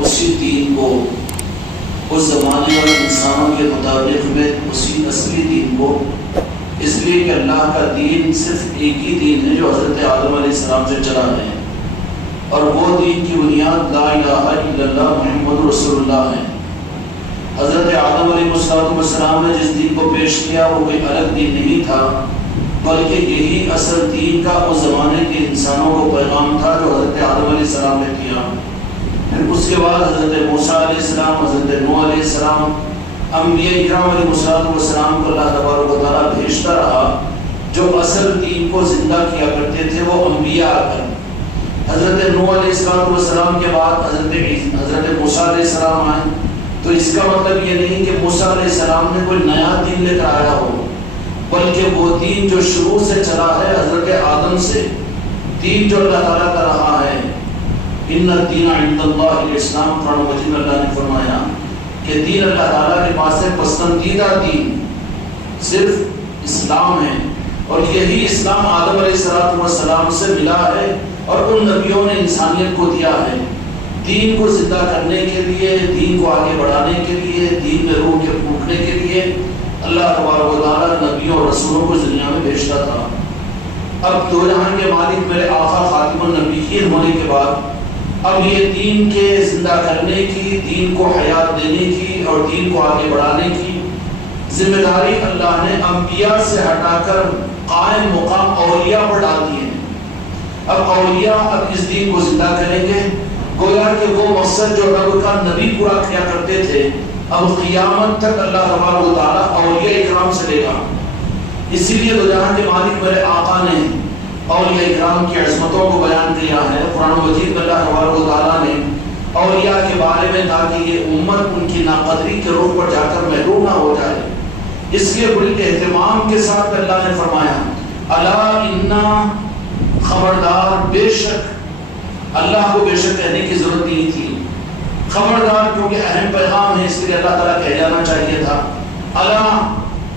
اسی دین کو اس زمانے اور انسانوں کے مطابق میں اسی اصلی دین کو، اس لیے کہ اللہ کا دین صرف ایک ہی دین ہے جو حضرت آدم علیہ السلام سے چلا ہے، اور وہ دین کی بنیاد لا الہ الا اللہ محمد رسول اللہ ہے۔ حضرت آدم علیہ السلام نے جس دین کو پیش کیا وہ کوئی الگ دین نہیں تھا، بلکہ یہی اصل دین کا اس زمانے کے انسانوں کو پیغام تھا جو حضرت آدم علیہ السلام نے کیا۔ پھر اس کے بعد حضرت موسیٰ علیہ السلام، حضرت نوح علیہ السلام، انبیاء اکرام علیہ السلام کو اللہ تبارک و تعالیٰ بھیجتا رہا۔ جو اصل دین کو زندہ کیا کرتے تھے وہ انبیاء آ کر، حضرت نوح علیہ السلام کے بعد حضرت موسیٰ علیہ السلام آئے، تو اس کا مطلب یہ نہیں کہ موسیٰ علیہ السلام نے کوئی نیا دین لے کر آیا ہو، بلکہ وہ دین جو شروع سے چلا ہے حضرت آدم سے، دین جو اللہ تعالیٰ کا رہا ہے۔ ان الدین عند اللہ الاسلام، قرآن مجید میں اللہ نے فرمایا کہ دین اللہ تعالیٰ کے پاس ہے پسندیدہ دین صرف اسلام ہے، اور یہی اسلام آدم علیہ السلام سے ملا ہے اور ان نبیوں نے انسانیت کو دیا ہے۔ دین کو زندہ کرنے کے لیے، دین کو آگے بڑھانے کے لیے، دین میں روح کے پھونکنے کے لیے اللہ تبارک و تعالیٰ نبیوں اور رسولوں کو دنیا میں بھیجتا تھا۔ اب دو جہان کے مالک میرے آقا خاتم النبیین ہونے کے بعد اب یہ دین کے زندہ کرنے کی، دین کو حیات دینے کی اور دین کو آگے بڑھانے کی ذمہ داری اللہ نے انبیاء سے ہٹا کر قائم مقام اولیاء پر ڈال دی ہے۔ اب اولیاء اب اس دین کو زندہ کریں گے، گویا کہ وہ مقصد جو رب کا نبی پورا کیا کرتے تھے اب قیامت تک اللہ تبارک و تعالیٰ اولیاء اکرام سے لے گا۔ اسی لیے دو جہان کے مالک میرے آقا نے اولیاء اکرام کی عظمتوں کو بیان کیا ہے قرآن مجید میں۔ اللہ تبارک و تعالیٰ نے اولیاء کے بارے میں تاکہ یہ امت ان کی ناقدری کے رخ پر جا کر محروم نہ ہو جائے، اس لیے بڑے اہتمام کے ساتھ اللہ نے فرمایا الا انا، خبردار، بے شک۔ اللہ کو بے شک کہنے کی ضرورت نہیں تھی، خبردار کیونکہ اہم پیغام ہے اس لیے اللہ تعالیٰ کہہ جانا چاہیے تھا الا،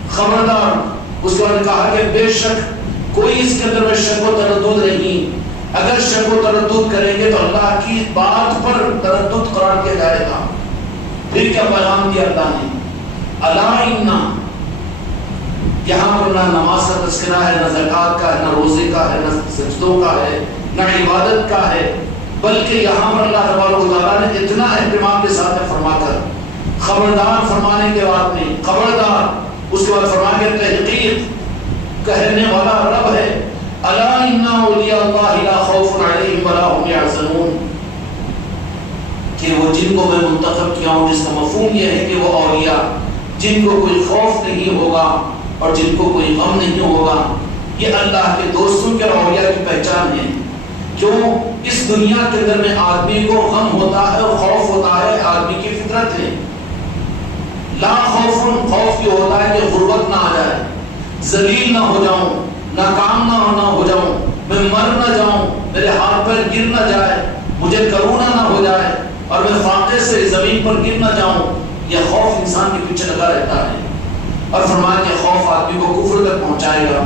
خبردار۔ اس کے بعد کہا کہ بے شک، کوئی اس کے اندر میں شک و تردد نہیں۔ اگر شک و تردد کریں گے تو اللہ کی بات پر تردد قرار دیا جائے گا۔ پھر کیا پیغام دیا اللہ نے؟ الا انا، یہاں پر نہ نماز کا تذکرہ ہے، نہ زکوٰۃ کا ہے، نہ روزے کا ہے، نہ سجدوں کا ہے، نہ عبادت کا ہے، بلکہ یہاں پر اللہ تبارک و تعالیٰ نے اتنا اہتمام کے ساتھ فرما کر خبردار فرمانے کے بعد میں خبردار، اس کے بعد فرما کے تحقیق کہنے والا رب ہے الا ان اولیاء اللہ لا خوف علیہم ولا هم یحزنون، کہ وہ جن کو میں منتخب کیا ہوں جس کا مفہوم یہ ہے کہ وہ اولیاء جن کو کوئی خوف نہیں ہوگا اور جن کو کوئی غم نہیں ہوگا، یہ اللہ کے دوستوں کے اولیاء کی پہچان ہے۔ کیوں؟ اس دنیا کے اندر میں آدمی کو غم ہوتا ہے، خوف ہوتا ہے، آدمی کی فطرت ہے۔ لا خوف، خوف یہ ہوتا ہے کہ غربت نہ آ جائے، ذلیل نہ ہو جاؤں، ناکام نہ ہو جاؤں، میں مر نہ جاؤں، میرے ہاتھ پیر گر نہ جائے، مجھے کرونا نہ ہو جائے اور میں فاقے سے زمین پر گر نہ جاؤں۔ یہ خوف انسان کے پیچھے لگا رہتا ہے، اور فرمایا کہ خوف آدمی کو کفر تک پہنچائے گا۔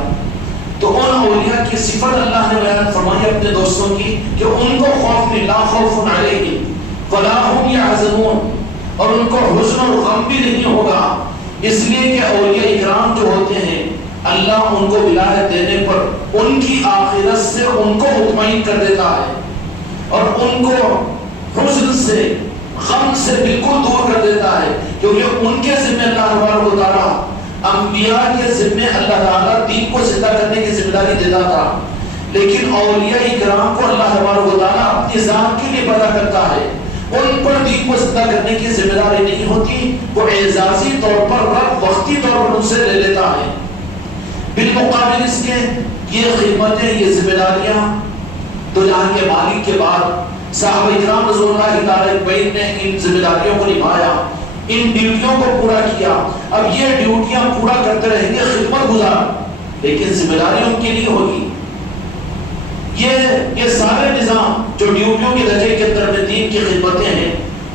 تو ان اولیاء کی صفت اللہ نے بیان فرمائی اپنے دوستوں کی کہ ان کو خوف نہیں، لا خوف علیہم ولا هم یحزنون، اور ان کو حزن اور غم بھی نہیں ہوگا، اس لیے کہ اولیاء اکرام جو ہوتے ہیں اللہ ان کو ولایت دینے پر ان کی آخرت سے ان کو مطمئن کر دیتا ہے اور ان کو حزن سے، غم سے بالکل دور کر دیتا ہے، کیونکہ ان کے ذمہ اللہ تبارک و تعالیٰ انبیاء کے ذمہ اللہ تعالیٰ دین کو زندہ کرنے کی ذمہ داری دیتا تھا، لیکن اولیاء اکرام کو اللہ تبارک و تعالیٰ اپنی ذات کے لیے پیدا کرتا ہے، ان پر دین کو زندہ کرنے کی ذمہ داری نہیں ہوتی، وہ اعزازی طور پر رب وقتی طور پر ان سے لے لیتا ہے۔ بالمقابل اس کے یہ خدمتیں، یہ ذمہ داریاں دو جہان کے مالک کے بعد صحابہ اکرام رضی اللہ تعالیٰ عنہم نے ان ذمہ داریوں کو نبھایا، ان ڈیوٹیوں کو پورا کیا۔ اب یہ ڈیوٹیاں پورا کرتے رہیں گے خدمت گزار، لیکن ذمہ داری ان کی نہیں ہوگی۔ یہ سارے نظام جو ڈیوٹیوں کے درجے کے اندر میں دین کی خدمتیں ہیں،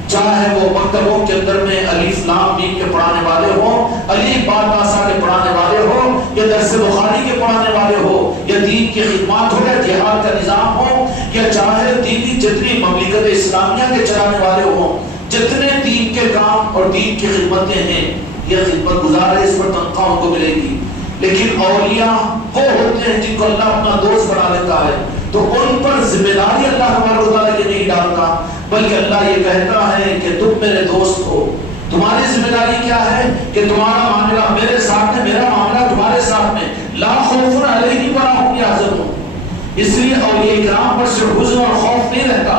چاہے وہ مکتبوں کے اندر میں الف لام میم کے پڑھانے والے ہوں، الف با تا سا کے پڑھانے والے ہوں، یا درس بخاری کے پڑھانے والے ہوں، یا دین کی خدمات ہو، یا جہاد کا نظام ہو، یا چاہے دینی جتنی مملکت اسلامیہ کے چلانے والے ہوں، جتنے دین کے کام اور دین کی خدمتیں ہیں، یہ خدمت گزار ہے، اس پر تنخواہ ان کو ملے گی۔ لیکن اولیاء وہ ہوتے ہیں جن کو اللہ اپنا دوست بنا لیتا ہے، تو ان پر ذمہ داری اللہ تبارک و تعالیٰ یہ نہیں ڈالتا، بلکہ اللہ یہ کہتا ہے کہ تم میرے دوست ہو، تمہاری ذمہ داری کیا ہے کہ تمہارا معاملہ میرے ساتھ ہے، میرا معاملہ تمہارے ساتھ میں، لا خوف علیہم ولا هم یحزنون۔ اس لیے اولیاء کرام پر صرف حزن اور خوف نہیں رہتا،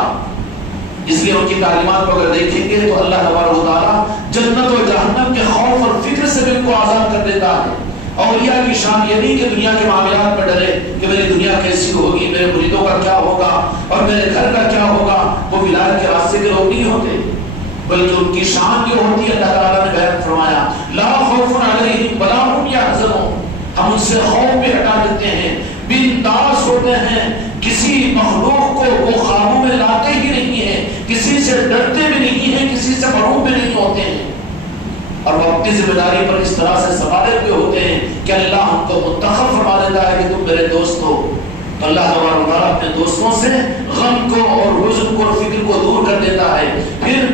اس لیے ان کی تعلیمات کو اگر دیکھیں گے تو اللہ تبارک و تعالیٰ جنت و جہنم کے خوف اور فکر سے بھی ان کو آزاد کر دیتا ہے۔ اولیاء کی شان یہ نہیں کہ دنیا کے معاملات میں ڈرے کہ میری دنیا کیسی ہوگی، میرے مریدوں کا کیا ہوگا اور میرے گھر کا کیا ہوگا، وہ ولایت کے راستے کے لوگ نہیں ہوتے، بلکہ ان کی شان جو ہوتی ہے اللہ تعالیٰ نے بیان فرمایا لا خوف علیہم ولا هم یحزنون، ہم ان سے خوف بھی ہٹا دیتے ہیں، بنداس ہوتے ہیں، کسی مخلوق کو وہ قابو میں لاتے ہی نہیں ہیں، کسی سے ڈرتے بھی نہیں ہیں، کسی سے مرعوب بھی نہیں ہوتے ہیں، اور وہ اپنی ذمہ داری پر اس طرح سے سوارے ہوئے ہوتے ہیں کہ اللہ ہم کو منتخب فرما دیتا ہے کہ تم میرے دوست ہو۔ تو اللہ تبارک و تعالیٰ اپنے دوستوں سے غم کو اور حزن کو اور فکر کو دور کر دیتا ہے۔ پھر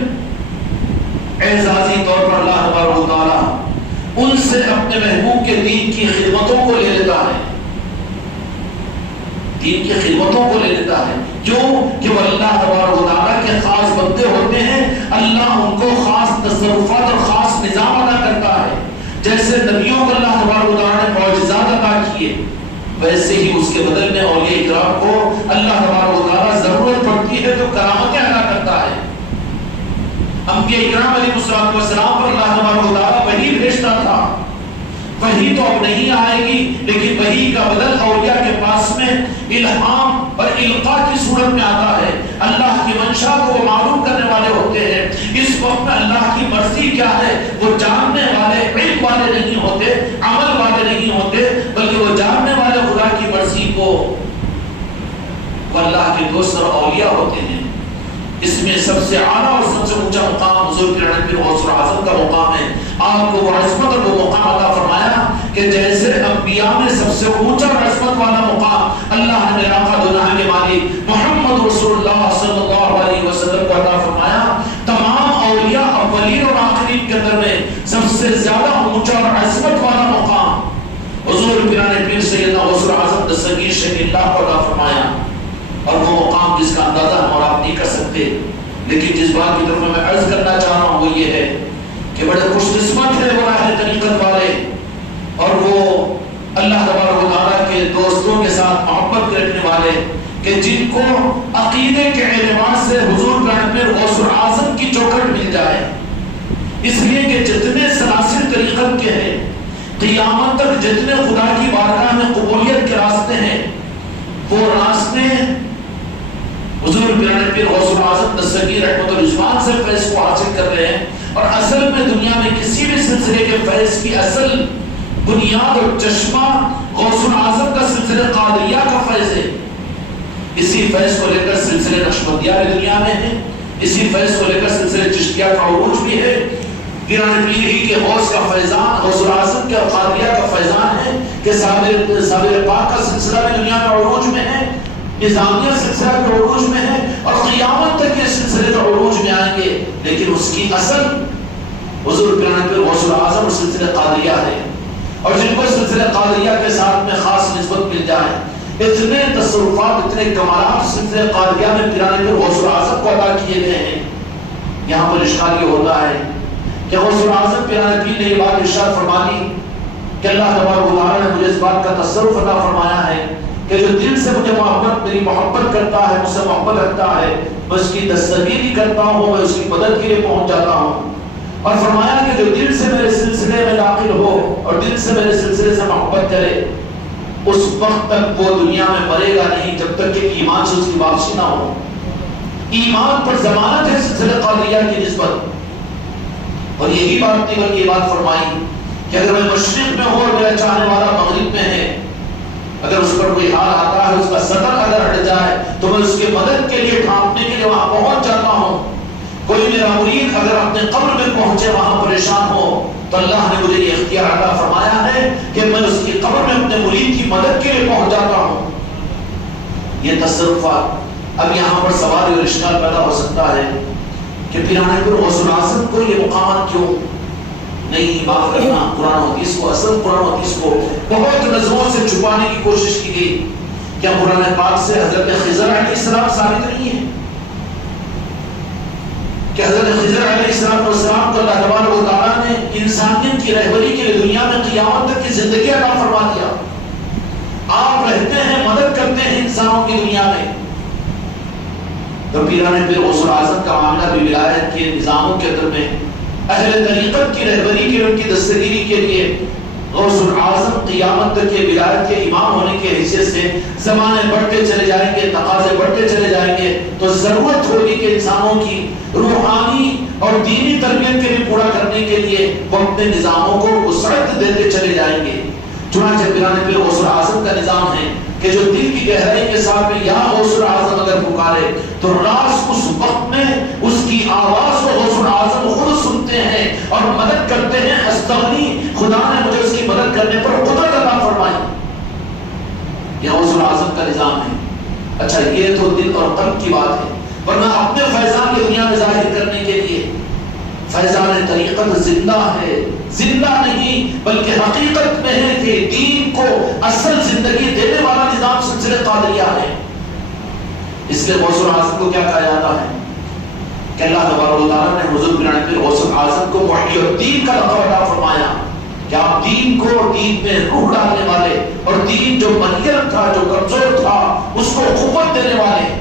اعزازی طور پر اللہ تبارک و تعالیٰ ان سے اپنے محبوب کے دین کی خدمتوں کو لے لیتا ہے، دین کی خدمتوں کو لے لیتا ہے، جو کہ وہ اللہ تبارک و تعالیٰ کے خاص بندے ہوتے ہیں، اللہ ان کو خاص تصرفات اور خاص نظام عطا کرتا ہے۔ جیسے نبیوں کو اللہ تبارک و تعالیٰ نے معجزات عطا کیے، ویسے ہی اس کے بدل میں اولیاء کرام کو اللہ تبارک و تعالیٰ ضرورت پڑتی ہے تو کرامتیں عطا کرتا ہے۔ انبیاء کرام علیہ السلام پر اللہ تبارک و تعالیٰ وحی بھیجتا تھا، وحی تو اب نہیں آئے گی، لیکن وحی کا بدل اولیاء کے پاس میں الہام اور القاء کی صورت میں آتا ہے۔ اللہ کی منشا کو وہ معلوم کرنے والے ہوتے ہیں، اس وقت میں اللہ کی مرضی کیا ہے وہ جاننے والے، علم والے نہیں ہوتے، عمل والے نہیں ہوتے، بلکہ وہ جاننے والے خدا کی مرضی کو، وہ اللہ کے دوست اور اولیاء ہوتے ہیں۔ اس میں سب سے اعلیٰ اور سب سے اونچا مقام حضور پیر نبی غوث اعظم کا مقام ہے۔ آپ کو وہ عظمت اور وہ مقام عطا فرمایا کہ جیسے انبیاء میں سب سے اونچا اور عظمت والا مقام اللہ نے آقا دو جہاں کے مالک محمد رسول اللہ صلی اللہ علیہ وسلم کو عطا فرمایا، تمام اولیاء اولین اور آخرین کے اندر میں سب سے زیادہ اونچا اور عظمت والا مقام حضور پیر پیر سیدنا غوث اعظم دستگیر شیخ اللہ کو عطا فرمایا، اور وہ مقام جس کا اندازہ ہم اور آپ نہیں کر سکتے۔ لیکن جس بات کی طرف میں عرض کرنا چاہ رہا ہوں وہ یہ ہے کہ بڑے خوش قسمت ہے وہ راہ طریقت والے، اور وہ اللہ تبارک و تعالیٰ کے دوستوں کے ساتھ محبت رکھنے والے کہ جن کو عقیدے کے اعتبار سے حضور پیر غوث اعظم کی چوکھٹ مل جائے، اس لیے کہ جتنے سلاسل طریقت کے ہیں، قیامت تک جتنے خدا کی بارگاہ میں قبولیت کے راستے ہیں، وہ راستے حضور پیر غوث اعظم دستگیر رحمت الرضوان سے فیض کو حاصل کر رہے ہیں، اور اصل میں دنیا میں کسی بھی سلسلے کے فیض کی اصل بنیاد اور چشمہ غوث اعظم کا سلسلہ قادریہ کا فیض ہے۔ اسی فیض کو لے کر سلسلے نقشبندیہ بھی دنیا میں ہے، اسی فیض کو لے کر سلسلے چشتیہ کا عروج بھی ہے۔ پیران پیر ہی کے غوث کا فیضان، غوث اعظم کے قادریہ کا فیضان ہے کہ صابر پاک کا سلسلہ بھی دنیا میں عروج میں ہے، نظامیہ سلسلہ کے عروج میں ہے، اور قیامت تک یہ سلسلے کے عروج میں آئیں گے، لیکن اس کی اصل حضور پیران پیر غوث اعظم اور سلسلہ قادریہ ہے۔ اور جن کو سلسلہ قادریہ کے ساتھ میں خاص نسبت مل جائے، اتنے تصرفات، اتنے کمالات سلسلہ قادریہ میں پیران پیر غوث اعظم کو عطا کیے گئے ہیں۔ یہاں پر اشکال یہ ہوتا ہے کہ غوث اعظم پیران پیر نے یہ بات ارشاد فرما دی کہ اللہ تبارک و تعالیٰ نے مجھے اس بات کا تصرف عطا فرمایا ہے کہ جو دل سے مجھے میری محبت کرتا ہے، مجھ سے محبت رکھتا ہے، میں اس کی دستگیری کرتا ہوں، میں اس کی مدد کے لیے پہنچ جاتا ہوں۔ اور فرمایا کہ جو دل سے میرے سلسلے میں داخل ہو اور دل سے میرے سلسلے سے محبت کرے، اس وقت تک وہ دنیا میں مرے گا نہیں جب تک کہ ایمان سے اس کی واپسی نہ ہو۔ ایمان پر ضمانت ہے سلسلہ قادریہ کی نسبت، اور یہی بات نہیں بلکہ یہ بات فرمائی کہ اگر میں مشرق میں ہوں اور میرا چاہنے والا مغرب میں ہے، اگر اس پر کوئی حال آتا ہے، اس کا سطر اگر ہٹ جائے تو میں اس کی مدد کے لیے ڈھانپنے کے لیے وہاں پہنچ جاتا ہوں۔ کوئی میرا مرید اگر اپنے قبر میں پہنچے وہاں پریشان ہو تو اللہ نے مجھے یہ اختیار عطا فرمایا ہے کہ میں اس کی قبر میں اپنے مرید کی مدد کے لیے پہنچ جاتا ہوں۔ یہ تصرفات اب یہاں پر سوال اور اشکال پیدا ہو سکتا ہے کہ پیرانے پر غوث الاعظم کو یہ مقامات کیوں نہیں؟ معاف کرنا، قرآن و حدیث کو، اصل قرآن و حدیث کو بہت نظروں سے چھپانے کی کوشش کی گئی۔ کیا قرآن پاک سے حضرت خضر علیہ السلام ثابت نہیں ہے کہ حضرت خضر علیہ السلام کو اللہ تبارک و تعالیٰ نے انسانیت کی رہبری کے لیے دنیا میں قیامت تک کی زندگی عطا فرما دیا؟ آپ رہتے ہیں، مدد کرتے ہیں انسانوں کی دنیا میں۔ تو پیرانے پیر غوث الاعظم کا معاملہ بھی ولایت کے نظاموں کے اندر میں اہل طریقت کی رہبری کے، ان کی دستگیری کے لیے غوث الاعظم قیامت تک کے ولایت کے امام ہونے کے حیثیت سے زمانے بڑھتے چلے جائیں گے، تقاضے بڑھتے چلے جائیں گے، تو ضرورت ہوگی کہ انسانوں کی روحانی اور دینی تربیت کے لیے پورا کرنے کے لیے وہ اپنے نظاموں کو وسعت دیتے چلے جائیں گے۔ چنانچہ پیرانے پیر غوث الاعظم کا نظام ہے کہ جو دل کی گہرائی کے ساتھ میں یا غوث الاعظم اگر پکارے تو راز اس وقت میں اس کی آواز کو غوث الاعظم خود سنتے ہیں اور مدد کرتے ہیں۔ استغنی، خدا نے مجھے اس کی مدد کرنے پر قدرت عطا فرمائی۔ یہ غوث الاعظم کا نظام ہے۔ اچھا، یہ تو دل اور قلب کی بات ہے، ورنہ اپنے فیضان کی دنیا میں ظاہر کرنے کے لیے فیضان طریقت زندہ ہے، زندہ نہیں بلکہ حقیقت میں ہے کہ دین کو اصل زندگی دینے والا نظام سلسلہ قادریہ ہے۔ اس لیے غوث الاعظم کو کیا کہا جاتا ہے کہ اللہ تبارک و تعالیٰ نے حضور پیرانے پیر غوث الاعظم کو محی الدین کا لقب عطا فرمایا کہ آپ دین کو، دین میں روح ڈالنے والے، اور دین جو منکر تھا، جو کمزور تھا، اس کو قوت دینے والے۔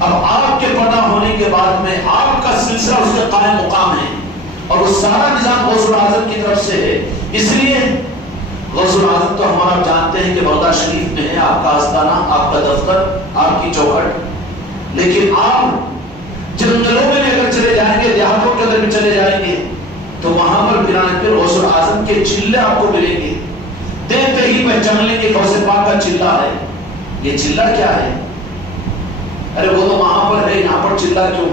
اب آپ کے پیدا ہونے کے بعد میں آپ کا سلسلہ اس کے قائم مقام ہے، اور وہ سارا نظام غوث الاعظم کی طرف سے ہے۔ اس لیے غوث الاعظم تو ہمارا جانتے ہیں کہ بغداد شریف میں ہے آپ کا آستانہ، آپ کا دفتر، آپ کی چوکھٹ، لیکن آپ جنگلوں میں بھی اگر چلے جائیں گے، دیہاتوں کے اندر بھی چلے جائیں گے، تو وہاں پر پیرانے پیر غوث الاعظم کے چلے آپ کو ملیں گے۔ دیکھتے ہی پہچان لیں کہ غوث پاک کا چلہ ہے۔ یہ چلہ کیا ہے؟ ارے وہ تو وہاں پر ہے، یہاں پر چلہ کیوں؟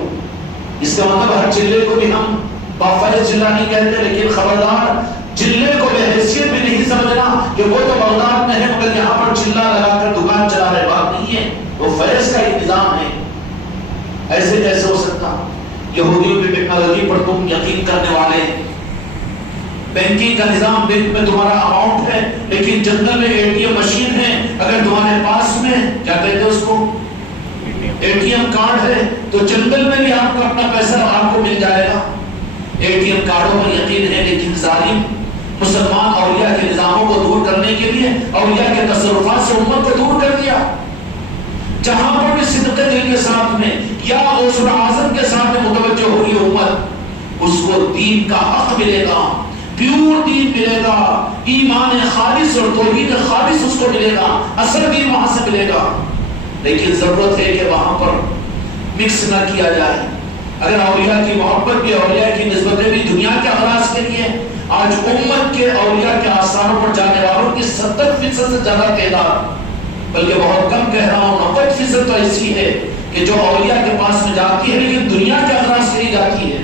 اس کا مطلب ہر چلے کو بھی ہم بافائز چلہ نہیں کہتے، لیکن خبردار چلے کو بے حیثیت بھی نہیں سمجھنا کہ وہ تو بغداد میں ہے مگر یہاں پر چلہ لگا کر دکان چلا رہے، بات نہیں ہے، وہ فیض کا ایک نظام ہے۔ ایسے کیسے ہو سکتا؟ یہودیوں کی ٹیکنالوجی پر تم یقین کرنے والے، بینکنگ کا نظام، بینک میں تمہارا اماؤنٹ ہے لیکن جنگل میں اے ٹی ایم مشین ہے، اگر تمہارے پاس میں کیا کہتے ہیں اس کو، اے ٹی ایم کارڈ ہے، تو جنگل میں بھی آپ کو اپنا پیسہ آپ کو مل جائے گا۔ اے ٹی ایم کارڈوں پر یقین ہے، لیکن ظالم مسلمان اولیاء کے نظاموں کو دور کرنے کے لیے اولیاء کے تصرفات سے امت کو دور کر دیا۔ جہاں پر بھی صدق دل کے ساتھ میں یا غوث الاعظم کے ساتھ میں متوجہ ہوگی امت، اس کو دین کا حق ملے گا، پیور دین ملے گا، ایمان خالص اور توحید خالص اس کو ملے گا، اصل دین وہاں سے ملے گا۔ لیکن ضرورت ہے کہ وہاں پر مکس نہ کیا جائے۔ اگر اولیاء کی محبت بھی، اولیاء کی نسبتیں بھی دنیا کے اغراض کے لیے، آج امت کے اولیاء کے آستانوں پر جانے والوں کی 70% سے زیادہ تعداد، بلکہ بہت کم کہہ رہا ہوں، 90% تو ایسی ہے کہ جو اولیاء کے پاس میں جاتی ہے لیکن دنیا کے اغراض کے لیے جاتی ہے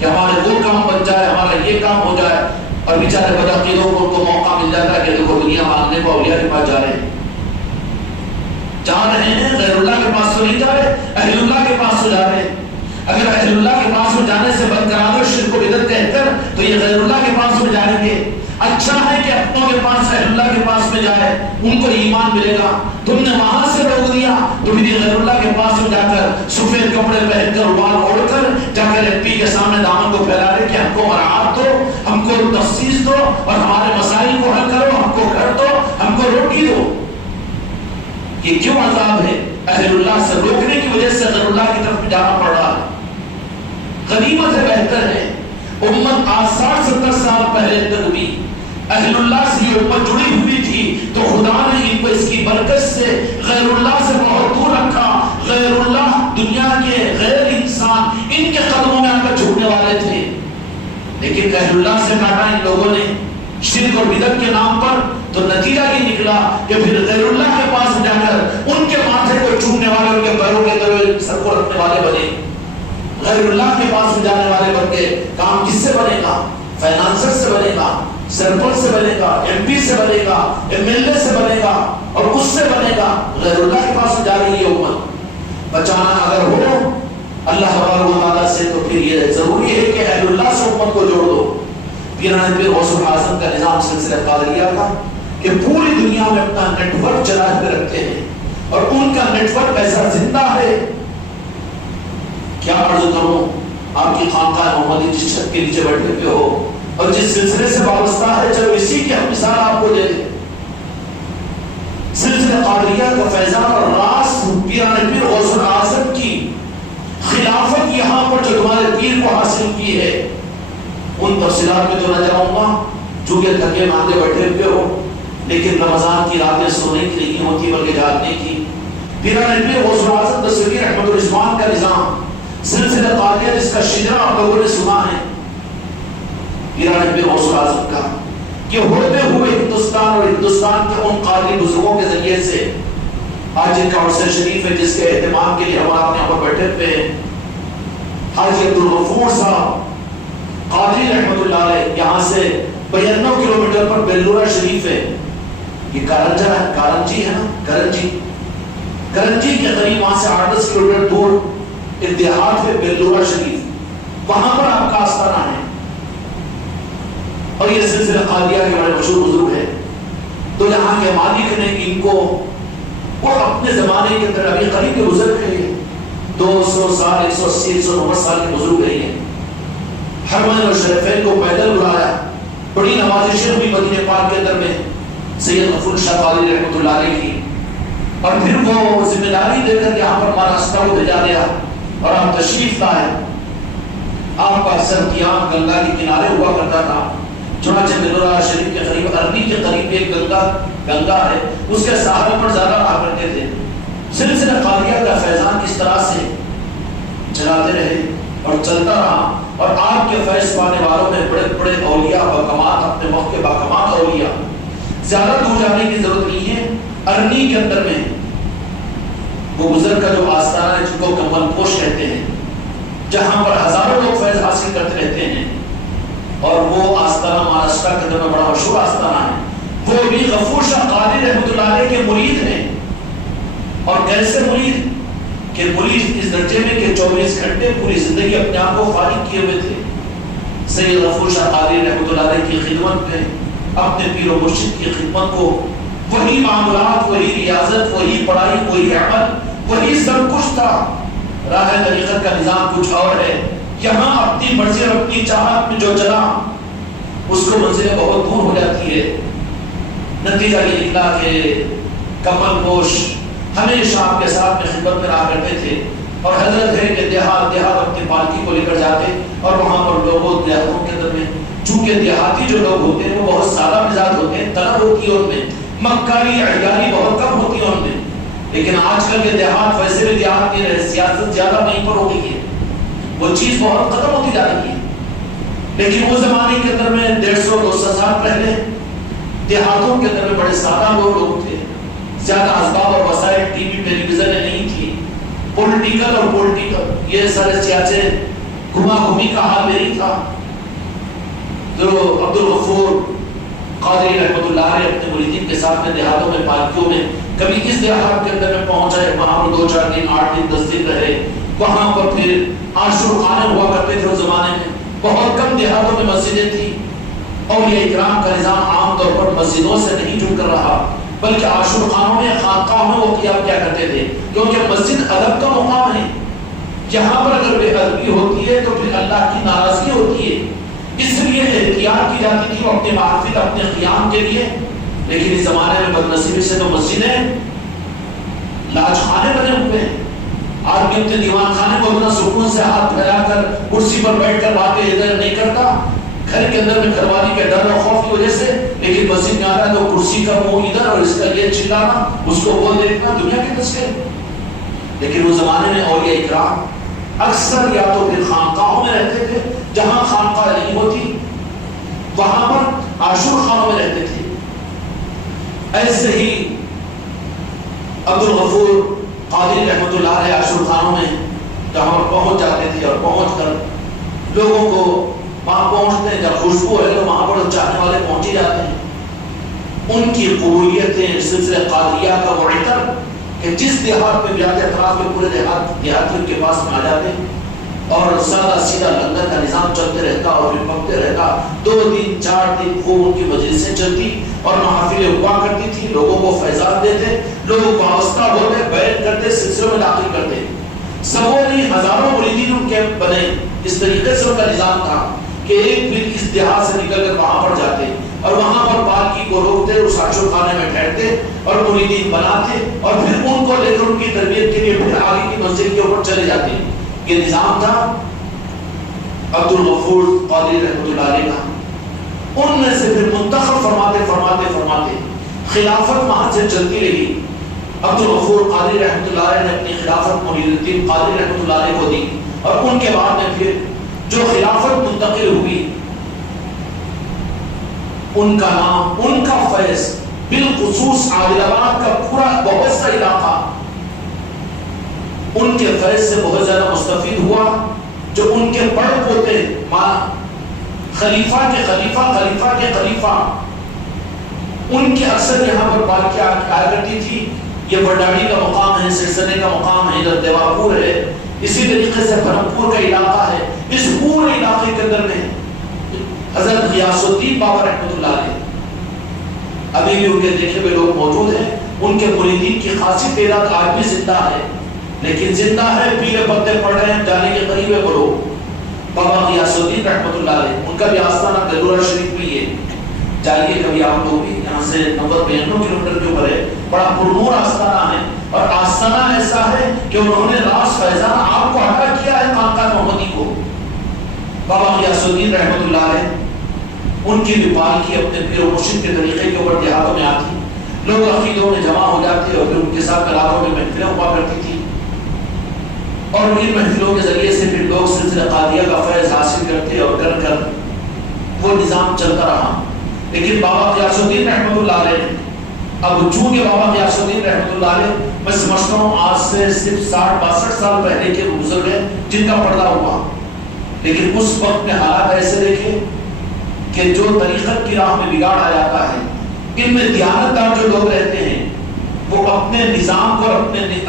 کہ ہمارے وہ کام بن جائے، ہمارا یہ کام ہو جائے، اور بیچارے بدعقیدوں کو ان کو موقع مل جاتا ہے کہ دیکھو دنیا مانگنے کو اولیاء کے پاس جا رہے ہیں، جا رہے ہیں، غیر اللہ کے پاس تو نہیں جا رہے، اہل اللہ کے پاس تو جا رہے ہیں۔ اگر اہل اللہ کے پاس میں جانے سے بند کرا دو شرک و بدعت کہہ کر، تو یہ غیر اللہ کے پاس میں جائیں گے۔ اچھا ہے کہ اپنوں کے پاس، اہل اللہ کے پاس میں جائے، ان کو ایمان ملے گا۔ تم نے وہاں سے روک دیا، تم بھی غیر اللہ کے پاس میں جا کر سفید کپڑے پہن کر، رومال اوڑھ کر جا کر ایم پی کے سامنے دامن کو پھیلا رہے کہ ہم کو مراعات دو، ہم کو تخصیص دو، اور ہمارے مسائل کو حل کرو، ہم کو گھر دو، ہم کو روٹی دو۔ یہ کیوں عذاب ہے؟ اہل اللہ سے روکنے کی وجہ سے غیر اللہ کی طرف جانا پڑ رہا ہے۔ غنیمت ہے، بہتر ہے۔ امت آج 60-70 سال پہلے تک بھی اہل اللہ سے یہ امت جڑی ہوئی تھی، تو خدا نے ان کو اس کی برکت سے غیر اللہ سے بہت دور رکھا۔ غیر اللہ دنیا کے غیر انسان ان کے قدموں میں آ کر جھکنے والے تھے، لیکن اہل اللہ سے کاٹا ان لوگوں نے شرک اور بدعت کے نام پر، تو نتیجہ یہ نکلا کہ پھر غیر اللہ کے پاس جا کر ان کے ماتھے کو چومنے والے، ان کے پیروں کے در سر کو رکھنے والے بنے۔ غیر اللہ کے پاس میں جانے والے بن کے کام کس سے بنے گا؟ فائنانسر سے بنے گا، سرپنچ سے بنے گا، ایم پی سے بنے گا، ایم ایل اے سے بنے گا، اور اس سے بنے گا۔ غیر اللہ کے پاس میں جا رہی ہے امت، بچانا اگر ہو اللہ تعالیٰ سے تو پھر یہ ضروری ہے کہ اہل اللہ سے امت کو جوڑ دو۔ پیران پیر غوث العظم کا نظام سلسلہ قادریہ کا کہ پوری دنیا میں اپنا نیٹ ورک چلا کے رکھتے ہیں اور ان کا نیٹ ورک ایسا زندہ ہے، کیا عرض کروں، آپ کی خانقاہ محمدی جس چھت کے نیچے بیٹھے ہوئے ہو اور جس سلسلے سے وابستہ ہے، چلو اسی کی ہم مثال آپ کو دے دیں۔ سلسلہ قادریہ کا فیضان اور راز پیران پیر غوث العظم کی خلافت یہاں پر جو تمہارے پیر کو حاصل کی ہے، ان تفصیلات میں تو نہ جاؤں گا، چونکہ تھکے ماندے بیٹھے ہوئے ہو، لیکن رمضان کی راتیں سونے کی نہیں ہوتی بلکہ جاگنے کی۔ پیران پیر غوث العظم دستگیر احمد الرضوان کا نظام سلسلہ قادریہ جس کا شجرہ آپ لوگوں نے سنا ہے، پیران پیر غوث العظم کا، کہ ہوتے ہوئے ہندوستان اور ہندوستان کے ان قادری بزرگوں کے ذریعے سے آج جن کا عرصہ شریف ہے، جس کے اہتمام کے لیے ہم آپ یہاں پر بیٹھے ہوئے ہیں، حاجی عبدالغفور صاحب قادری رحمۃ اللہ علیہ، یہاں سے 92 کلومیٹر پر بیلورا شریف ہے، یہ کارنجا ہے، کارنجی ہے نا، کرنجی کے قریب وہاں سے 8-10 کلومیٹر دور ایک دیہات ہے بیلورا شریف، وہاں پر آپ کا آستانہ ہے اور یہ سلسلہ قادریہ کے بڑے مشہور بزرگ ہے۔ تو یہاں کے مالک نے ان کو وہ اپنے زمانے کے اندر ابھی قریب کے بزرگ ہیں، 200 سال 180 190 سال کے بزرگ ہیں، حرمین اور شریفین کو پیدل بلایا، بڑی نوازشیں ہوئی مدینہ پاک کے اندر میں سید غفور شاہ قادری رحمۃ اللہ علیہ کی، اور پھر وہ ذمہ داری دے کر یہاں پر مہاراشٹر کو بھیجا گیا اور آپ تشریف لائے۔ آپ کا سر قیام گنگا کے کنارے ہوا کرتا تھا، چنانچہ بیلورا شریف کے قریب ارنی کے قریب ایک گنگا ہے، اس کے سہارے پر زیادہ رہا کرتے تھے۔ سلسلہ قادریہ کا فیضان اس طرح سے چلاتے رہے اور چلتا رہا، اور آپ کے فیض پانے والوں میں بڑے بڑے اولیاء باکمال، اپنے وقت کے باکمال اولیاء، زیادہ دور جانے کی ضرورت نہیں ہے۔ ارنی کے اندر میں وہ بزرگ کا جو آستانہ ہے، جن کو کمل پوش کہتے ہیں، جہاں پر ہزاروں لوگ فیض حاصل کرتے رہتے ہیں، اور وہ آستانہ مہاراشٹر کے اندر میں بڑا مشہور آستانہ ہے، وہ بھی غفور شاہ قادری رحمۃ اللہ علیہ کے مرید ہیں۔ اور کیسے مرید؟ کہ مرید اس درجے میں کہ 24 گھنٹے پوری زندگی اپنے آپ کو فارغ کیے ہوئے تھے سید غفور شاہ قادری رحمۃ اللہ علیہ کی خدمت میں، اپنے پیر و مرشد کی خدمت کو، وہی معاملات، وہی ریاضت، وہی پڑھائی، وہی عمل، وہی سب کچھ تھا۔ راہ طریقت کا نظام کچھ اور ہے، یہاں اپنی مرضی اور اپنی چاہت میں جو چلا اس کو منزلیں بہت دور ہو جاتی ہے۔ نتیجہ یہ نکلا کہ کمل پوش ہمیشہ آپ کے ساتھ میں خدمت میں رہا کرتے تھے، اور حضرت ہے کہ دیہات اپنی پالکی کو لے کر جاتے، اور وہاں پر لوگوں دیہاتوں کے اندر میں، چونکہ دیہاتی جو لوگ ہوتے ہیں وہ بہت سادہ مزاج ہوتے ہیں، طلب ہوتی ہے ان میں، مکاری عیاری بہت کم ہوتی ہے ان میں، لیکن آج کل کے دیہات ویسے بھی دیہات نہیں رہے، سیاست زیادہ وہیں پر ہو گئی ہے، وہ چیز بہت ختم ہوتی جا رہی ہے۔ لیکن اس زمانے کے اندر میں 150-200 سال پہلے دیہاتوں کے اندر میں بڑے سادہ لوگ تھے، زیادہ اسباب اور وسائل ٹی وی ٹیلی ویژن نہیں تھی، پولیٹیکل یہ سارے سیاسی گھما گھومی کا حال نہیں تھا۔ جو عبدالغفور قادری رحمۃ اللہ علیہ اپنے مریدین کے ساتھ میں دیہاتوں میں، پالکیوں میں، کبھی اس دیہات کے اندر میں پہنچے، وہاں پر 2-4 دن 8 دن 10 دن رہے، وہاں پر پھر عاشور خانے ہوا کرتے تھے اس زمانے میں، بہت کم دیہاتوں میں مسجدیں تھیں، اور یہ اکرام کا نظام عام طور پر مسجدوں سے نہیں جڑ کر رہا، بلکہ عاشور خانوں میں، خانقاہوں میں وہ قیام کیا کرتے تھے، کیونکہ مسجد ادب کا مقام ہے، یہاں پر اگر بے ادبی ہوتی ہے تو پھر اللہ کی ناراضگی ہوتی ہے، اس لیے احتیاط کی جاتی تھی اپنے محافل، اپنے قیام کے لیے۔ لیکن اس زمانے میں بدنصیبی سے تو مسجدیں لاج خانے بنے ہوئے ہیں، آدمی اپنے دیوان خانے کو اتنا سکون سے ہاتھ پھیلا کر کرسی پر بیٹھ کر باتیں ادھر نہیں کرتا، گھر کے اندر میں گھروالی کے ڈر اور خوف کی وجہ سے، لیکن مسجد میں آ رہا ہے تو کرسی کا منہ ادھر اور اس کا یہ چلانا، اس کو وہ دیکھنا، دنیا کے تذکرے۔ لیکن اس زمانے میں اولیاء اکرام اکثر یا تو پھر خانقاہوں میں رہتے تھے، جہاں خانقاہ نہیں ہوتی وہاں پر عاشور خانوں میں رہتے تھے۔ ایسے ہی عبدالغفور قادری رحمۃ اللہ علیہ عاشور خانوں میں جہاں پر پہنچ جاتے تھے، اور پہنچ کر لوگوں کو وہاں پہنچتے ہیں، جب خوشبو ہے تو وہاں پر چاہنے والے پہنچ ہی جاتے ہیں، ان کی قبولیتیں، سلسلہ قادریہ کا وہ عطر کہ جس دیہات میں بھی آتے اطراف کے پورے دیہات کے پاس میں آ جاتے اور سادہ سیدھا لنگر کا نظام چلتے رہتا اور پھر پکتے رہتا. 2 دن 4 دن وہ ان کی مجلسیں چلتی اور محافلیں ہوا کرتی تھی, لوگوں کو فیضان دیتے, لوگ وابستہ ہوتے, بیعت کرتے, سلسلوں میں داخل کرتے. سبوں نہیں ہزاروں مریدین ان کے بنے. اس طریقے سے ان کا نظام تھا کہ ایک دن اس دیہات سے نکل کر وہاں پر جاتے اور وہاں پر پالکی کو روکتے, اس عاشق خانے میں ٹھہرتے اور مریدین بناتے اور پھر ان کو لے کر ان کی تربیت کے لیے پھر آگے کی منزل کے اوپر چلے جاتے. یہ نظام تھا عبد الغفور قادری رحمۃ اللہ علیہ کا. ان میں سے پھر منتخب فرماتے خلافت وہاں سے چلتی رہی. عبد الغفور قادری رحمۃ اللہ علیہ نے اپنی خلافت معین الدین قادری رحمۃ اللہ علیہ کو دی اور ان کے بعد میں پھر جو خلافت منتقل ہوئی ان کا نام, ان کا فیض بالخصوص عادل آباد کا پورا بہت سا علاقہ ان کے فیض سے بہت زیادہ مستفید ہوا. جو ان کے بڑے پوتے خلیفہ کے خلیفہ ان کے اکثر یہاں پر پالکی آیا کرتی تھی. یہ بڑاڑی کا مقام ہے, سرسنے کا مقام ہے, ادھر دیواپور ہے, اسی طریقے سے بھرمپور کا علاقہ ہے. اس پورے علاقے کے اندر میں حضرت غیاث الدین بابا رحمۃ اللہ علیہ ابھی بھی ان کے دیکھے ہوئے لوگ موجود ہیں. ان کے مریدین کی خاصی تعداد آج بھی زندہ ہے, لیکن زندہ ہے, پیلے پتے پڑ رہے ہیں, جانے کے قریب ہے. بولو بابا غیاث الدین رحمۃ اللہ علیہ, ان کا بھی آستانہ گلورہ شریف میں ہے. جائیے کبھی آپ لوگ بھی, یہاں سے 90-92 کلومیٹر کے اوپر ہے. بڑا پرنور آستانہ ہے اور آستانہ ایسا ہے کہ انہوں نے راز فیضان آپ کو عطا کیا ہے خانقاہ محمدی کو. بابا غیاث الدین رحمۃ اللہ علیہ ان کی بھی پالکی اپنے پیر و مرشد کے طریقے کے اوپر دیہاتوں میں آتی, لوگ عقیدوں میں جمع ہو جاتے اور پھر ان کے ساتھ کلاتوں میں محفلیں ہوا کرتی تھی اور ان محفلوں کے ذریعے سے پھر لوگ سلسلہ قادریہ کا فیض حاصل کرتے اور کر وہ نظام چلتا رہا. لیکن بابا غیاث الدین رحمۃ اللہ علیہ اب چونکہ بابا غیاث الدین رحمۃ اللہ علیہ میں سمجھتا ہوں آج سے صرف 60-62 سال پہلے کے بزرگ ہیں جن کا پردہ ہوا, لیکن اس وقت میں حالات ایسے دیکھے کہ جو طریقت کی راہ میں بگاڑ آ جاتا ہے, ان میں دیانتدار جو لوگ رہتے ہیں وہ اپنے نظام کو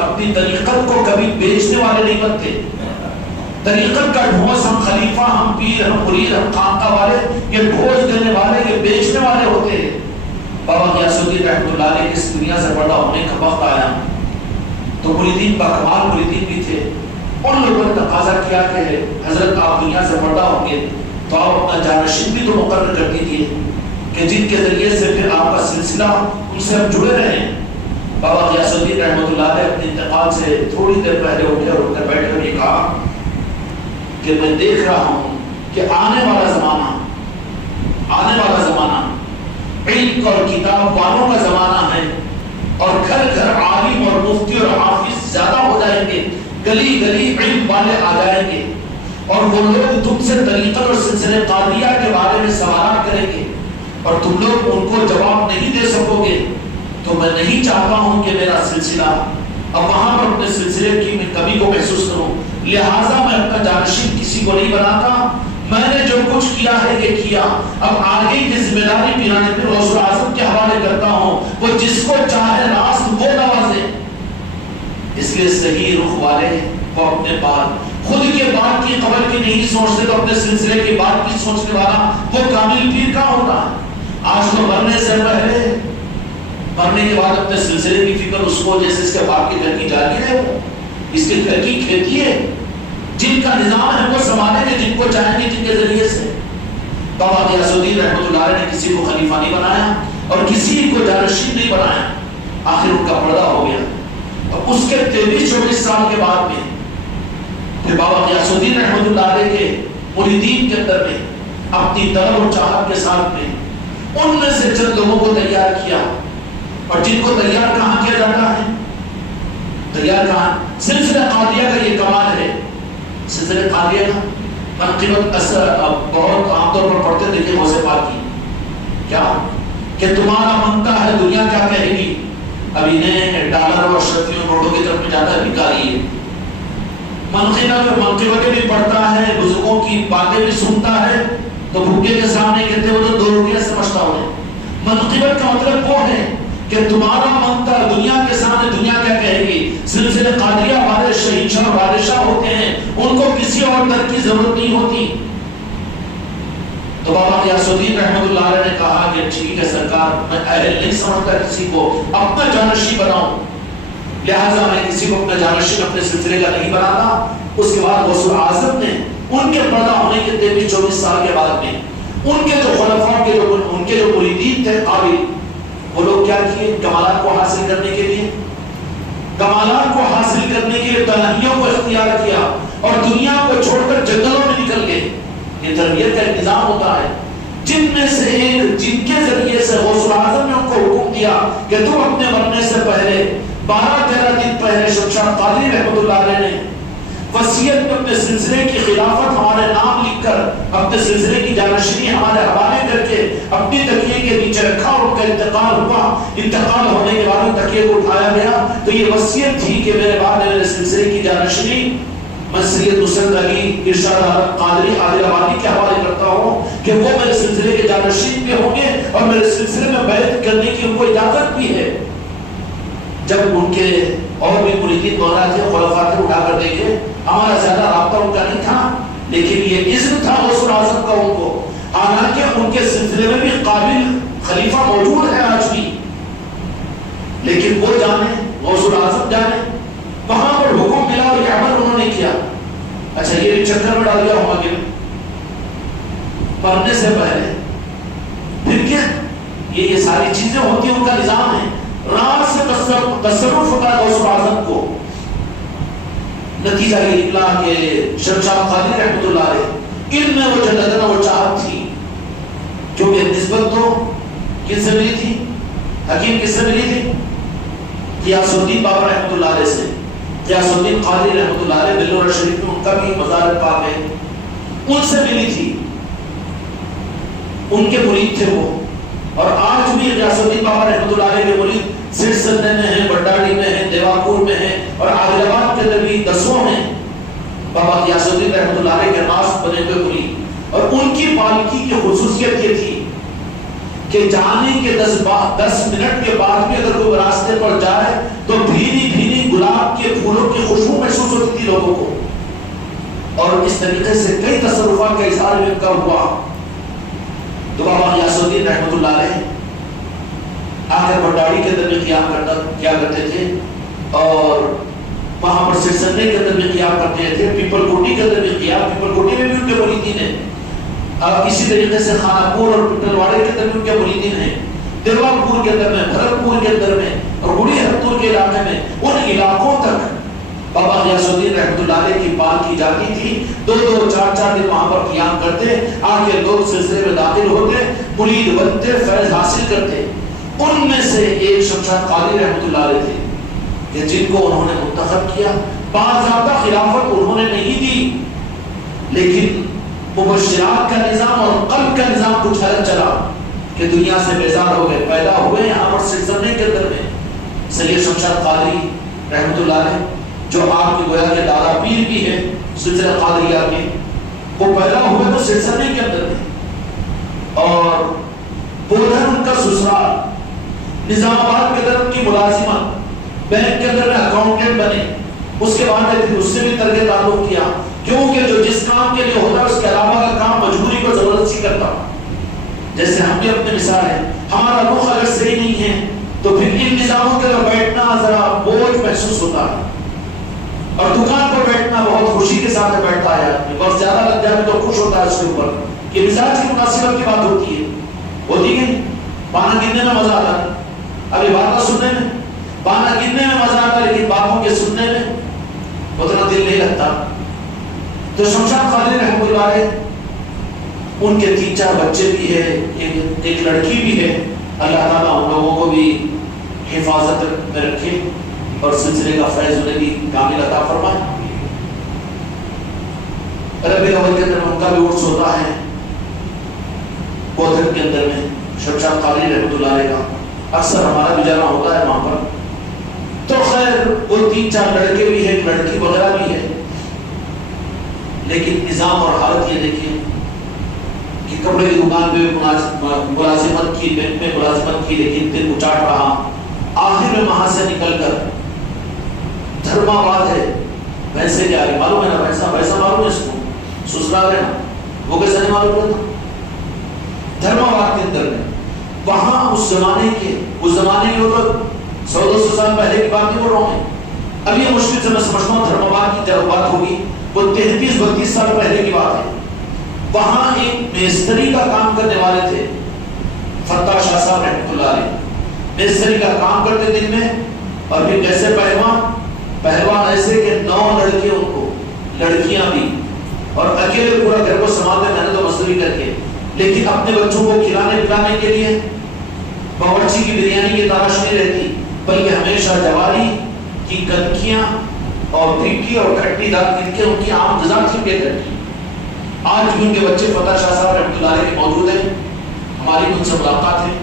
اپنی طریقت کو کبھی بیچنے والے نہیں بنتے. طریقت کا ڈھونس, ہم خلیفہ, ہم پیر, ہم مرید, ہم خانقاہ والے, یہ ڈھونس دینے والے, یہ بیچنے والے ہوتے ہیں. بابا غیاث الدین رحمۃ اللہ علیہ اس دنیا سے پردہ ہونے کا وقت آیا تو مریدین باکمال مریدین بھی تھے. ان لوگوں نے تقاضا کیا کہ حضرت آپ دنیا سے پردہ ہوں گے تو آپ اپنا جانشین بھی تو مقرر کر دیجیے کہ جن کے ذریعے سے پھر آپ کا سلسلہ ان سے ہم جڑے رہیں. بابا غیاث الدین رحمۃ اللہ علیہ اپنے انتقال سے تھوڑی دیر پہلے اٹھ کر بیٹھ کر یہ کہا کہ میں دیکھ رہا ہوں کہ آنے والا زمانہ علم اور کتاب والوں کا زمانہ ہے اور گھر گھر عالم اور مفتی اور حافظ زیادہ ہو جائیں گے, گلی گلی علم والے آ جائیں گے اور وہ لوگ تم سے طریقت اور سلسلے قادریہ کے بارے میں سوالات کریں گے اور تم لوگ ان کو جواب نہیں دے سکو گے. تو میں نہیں چاہتا ہوں کہ میرا سلسلہ اب وہاں پر اپنے سلسلے کی میں کمی کو محسوس کروں, لہٰذا میں اپنا جانشین کسی کو نہیں بناتا. میں نے جو کچھ کیا ہے یہ کیا, اب آگے کی ذمہ داری پیرانے پہ غوث اعظم کے حوالے کرتا ہوں, وہ جس کو چاہے راست وہ نوازے. اس لیے صحیح رخ والے وہ اپنے بات خود کے بات کی قبر کی نہیں سوچتے تو اپنے سلسلے کی بات کی سوچنے والا وہ کامل پیر کا ہوتا ہے. آج تو مرنے سے پہلے, مرنے کے بعد اپنے سلسلے کی فکر اس کو جیسے اس کے باپ کے گھر کی جاگیر ہے, وہ اس کے گھر کی کھیتی ہے, جن کا نظام ہے وہ سنبھالیں گے جن کو چاہیں گے جن کے ذریعے سے. بابا غیاث الدین رحمۃ اللہ علیہ نے کسی کو خلیفہ نہیں بنایا اور کسی کو جانشین نہیں بنایا. آخر ان کا پردہ ہو گیا اور اس کے 23-24 سال کے بعد میں پھر بابا غیاث الدین رحمۃ اللہ علیہ کے مریدین کے اندر میں اپنی طلب اور چاہت کے ساتھ میں ان میں سے چند لوگوں کو تیار کیا. اور جن کو تیار کہاں کیا جاتا ہے, تیار کہاں, سلسلہ قادریہ کا یہ کمال ہے. سلسلہ قادریہ کا منقبت اثر بہت عام طور پر پڑھتے دیکھیں غوث پاک کی, کیا کہ تمہارا منتا ہے دنیا کیا کہے گی. ابھی نے ڈالر اور اشرفیوں نوٹوں کی طرف میں جاتا ہے, بھکاری ہے. منقبت بھی پڑھتا ہے, بزرگوں کی باتیں بھی سنتا ہے, تو بھوکے کے سامنے کہتے وہ تو 2 روٹیاں سمجھتا ہو. منقبت کا مطلب وہ ہے کہ تمہارا منتا دنیا کے سامنے دنیا کیا کہے گی سلسلے قادریہ والے شہنشاہ بادشاہ ہوتے ہیں، ان کو کسی اور در کی ضرورت نہیں ہوتی۔ تو بابا غیاث الدین رحمۃ اللہ علیہ نے کہا کہ ٹھیک ہے سرکار، میں اہل نہیں سمجھتا کسی کو اپنا جانشین بناؤں، لہٰذا میں کسی کو اپنا جانشین اپنے سلسلے کا نہیں بناتا۔ اس کے بعد غوث اعظم نے ان کے پیدا ہونے کے 23-24 سال کے بعد میں ان کے جو خلفاء کے ان کے جو مریدین تھے قابل، وہ لوگ کیا کیے؟ کمالات کو حاصل کرنے کے لیے، کمالات کو حاصل کرنے کے لیے تنہائیوں کو اختیار کیا اور دنیا کو چھوڑ کر جنگلوں میں نکل گئے۔ یہ تربیت کا انتظام ہوتا ہے۔ جن میں سے ایک، جن کے ذریعے سے غوث اعظم نے ان کو حکم دیا کہ تم اپنے مرنے سے پہلے 12-13 دن پہلے شمشاد قادری رحمۃ اللہ علیہ نے وصیت میں اپنے سلسلے کی خلافت ہمارے نام لکھ کر، اپنے سلسلے کی جانشینی ہمارے حوالے کر کے اپنی تکیے کے نیچے رکھا اور ان کا انتقال ہوا۔ انتقال ہونے کے بعد تکیے کو اٹھایا گیا تو یہ وصیت تھی کہ میرے بعد میرے سلسلے کی جانشینی میں سید نصرت علی ارشاد عالم قادری عادل آبادی کے حوالے کرتا ہوں کہ وہ میرے سلسلے کے جانشین بھی ہوں گے اور میرے سلسلے میں بیعت کرنے کی ان کو اجازت بھی ہے۔ جب ان کے اور بھی مریدین مولانا تھے، خلفاء تھے، اٹھا کر دیکھے، ہمارا زیادہ رابطہ ان کا نہیں تھا، لیکن یہ عزم تھا غوث اعظم کا ان کو، حالانکہ ان کے سلسلے میں بھی قابل خلیفہ موجود ہے آج بھی، لیکن وہ جانے، غوث اعظم جانے، وہاں پر حکم ملا اور یہ عمل انہوں نے کیا۔ اچھا یہ بھی چکر میں ڈال دیا ہوں کہ مرنے سے پہلے پھر کیا یہ ساری چیزیں ہوتی ہیں، ان کا نظام ہے۔ رات سے تصرف ہوتا ہے غوث اعظم کو، نتیجہ یہ نکلا کہ شمشاد قادری رحمۃ اللہ علیہ علم میں وہ جنت وہ چاہت تھی، کیونکہ نسبت تو کس سے ملی تھی؟ حکیم کس سے ملی تھی؟ غیاث الدین بابا رحمۃ اللہ علیہ سے۔ غیاث الدین قادری رحمۃ اللہ علیہ بلور شریف میں ان کا بھی مزار پاک ہے، ان سے ملی تھی، ان کے مرید تھے وہ۔ اور آج بھی غیاث الدین بابا رحمۃ اللہ علیہ کے مرید سر سدنے میں ہیں، بڈاڑی میں ہیں، دیواپور میں ہیں اور عادل آباد کے اندر بھی 10 میں بابا غیاث الدین رحمۃ اللہ علیہ کے ناس بنے ہوئے مرید۔ اور ان کی پالکی کی خصوصیت یہ تھی کہ جانے کے 10 منٹ کے بعد بھی اگر کوئی راستے پر جائے تو بھینی بھینی گلاب کے پھولوں کی خوشبو محسوس ہوتی تھی لوگوں کو، اور اس طریقے سے کئی تصرفات کا اظہار ان کا ہوا۔ تو بابا غیاث الدین رحمۃ اللہ علیہ آخر بڈاڑی کے اندر بھی قیام کیا کرتے تھے اور وہاں پر سرسندے کے اندر بھی قیام کرتے تھے، پیپل کوٹی کے اندر بھی قیام، پیپل کوٹی میں بھی ان کے مریدین ہیں، اسی طریقے سے خانہ پور اور پٹلواڑے کے اندر بھی ان کے مریدین ہیں، دیواپور کے اندر میں، بھرتپور کے اندر میں اور بڑی ہرپور کے علاقے میں، ان علاقوں تک بابا غیاث الدین رحمۃ اللہ علیہ کی پالکی جاتی تھی۔ 2-2 4-4 دن وہاں پر قیام کرتے، آگے لوگ سلسلے میں داخل ہوتے، مرید بنتے، فیض حاصل کرتے۔ ان میں سے ایک شمشاد قادری رحمۃ اللہ علیہ تھے کہ جن کو انہوں نے منتخب کیا۔ باضابطہ خلافت انہوں نے نہیں دی، لیکن مبشرات کا نظام اور قلب کا نظام کچھ الگ چلا کہ دنیا سے بیزار ہو گئے، پیدا ہوئے یہاں پر سلسلے کے اندر میں سید شمشاد قادری رحمۃ اللہ علیہ جو آپ کی گویا کے دادا پیر بھی ہے سلسلہ قادریہ کے، وہ پیدا ہوئے تو سلسلے کے اندر میں، اور بودھن ان کا سسرال، نظام آباد کے اندر ان کی ملازمت، بینک کے اندر میں اکاؤنٹنٹ بنے، اس کے بعد پھر اس سے بھی ترک تعلق کیا، کیونکہ جو جس کام کے لیے ہوتا ہے اس کے علاوہ کا کام مجبوری کو ضرورت سی کرتا۔ جیسے ہم بھی اپنے مثال ہے، ہمارا رخ اگر صحیح نہیں ہے تو پھر ان نظاموں کے اندر بیٹھنا ذرا بوجھ محسوس ہوتا ہے، اور دکان پر بیٹھنا بہت خوشی کے ساتھ بیٹھتا ہے، بہت زیادہ لگ جائے تو خوش ہوتا ہے اس کے اوپر، یہ مزاج کی مناسبت کی بات ہوتی ہے بانا گننے میں مزہ آتا ہے، ابھی باتیں سننے میں بانا گننے میں مزہ آتا ہے، لیکن باتوں کے سننے میں اتنا دل نہیں لگتا۔ تو شمشاد قادری رحمۃ اللہ علیہ ان کے 3-4 بچے بھی ہیں، ایک لڑکی بھی ہے، اللہ تعالیٰ ان لوگوں کو بھی حفاظت میں رکھے اور سلسلے کا فیض انہیں بھی کامل عطا فرمائے۔ ربیع الاول کے اندر ان کا بھی عرس ہوتا ہے، بودھن کے اندر میں شمشاد قادری رحمۃ اللہ علیہ کا اکثر ہمارا بھی جانا ہوتا ہے وہاں پر۔ تو خیر وہ 3-4 لڑکے بھی ہیں، لڑکی وغیرہ بھی ہے، لیکن نظام اور حالت یہ دیکھیے کہ کپڑے کی دکان پہ ملازمت کی، بینک میں ملازمت کی، لیکن دن اچاٹ رہا، آخر میں وہاں سے نکل کر دھرماواد ہے، ویسے کیا ہے معلوم ہے نا، ویسا معلوم ہے اس کو، سسرال ہے نا، وہ کیسے نہیں معلوم ہوتا؟ دھرماواد کے اندر میں وہاں اس زمانے کے لوگ 100-200 سال پہلے کی بات نہیں بول رہا ہوں، اب یہ مشکل سے میں سمجھتا ہوں دھرماواد کی جب بات ہوگی وہ 33-32 سال پہلے کی بات ہے۔ وہاں ایک میستری کا کام کرنے والے تھے فتح شاہ صاحب رحمۃ اللہ علیہ، میستری کا کام کرتے دن میں، اور پھر کیسے پہلوان ایسے کہ 9 لڑکیاں ان کو، لڑکیاں بھی، اور اکیلے پورا گھر کو سنبھالتے، محنت و مزدوری کر کے، لیکن اپنے بچوں کو کھلانے پلانے کے لیے باورچی کی بریانی کی تلاش نہیں رہتی، بلکہ ہمیشہ جواری کی کنکیاں اور پھیکی اور کھٹی دال مل کے ان کی عام غذا تھی کے کرتی۔ آج بھی ان کے بچے فتح شاہ صاحب رحمۃ اللہ علیہ کے موجود ہیں، ہماری ان سے ملاقات ہے،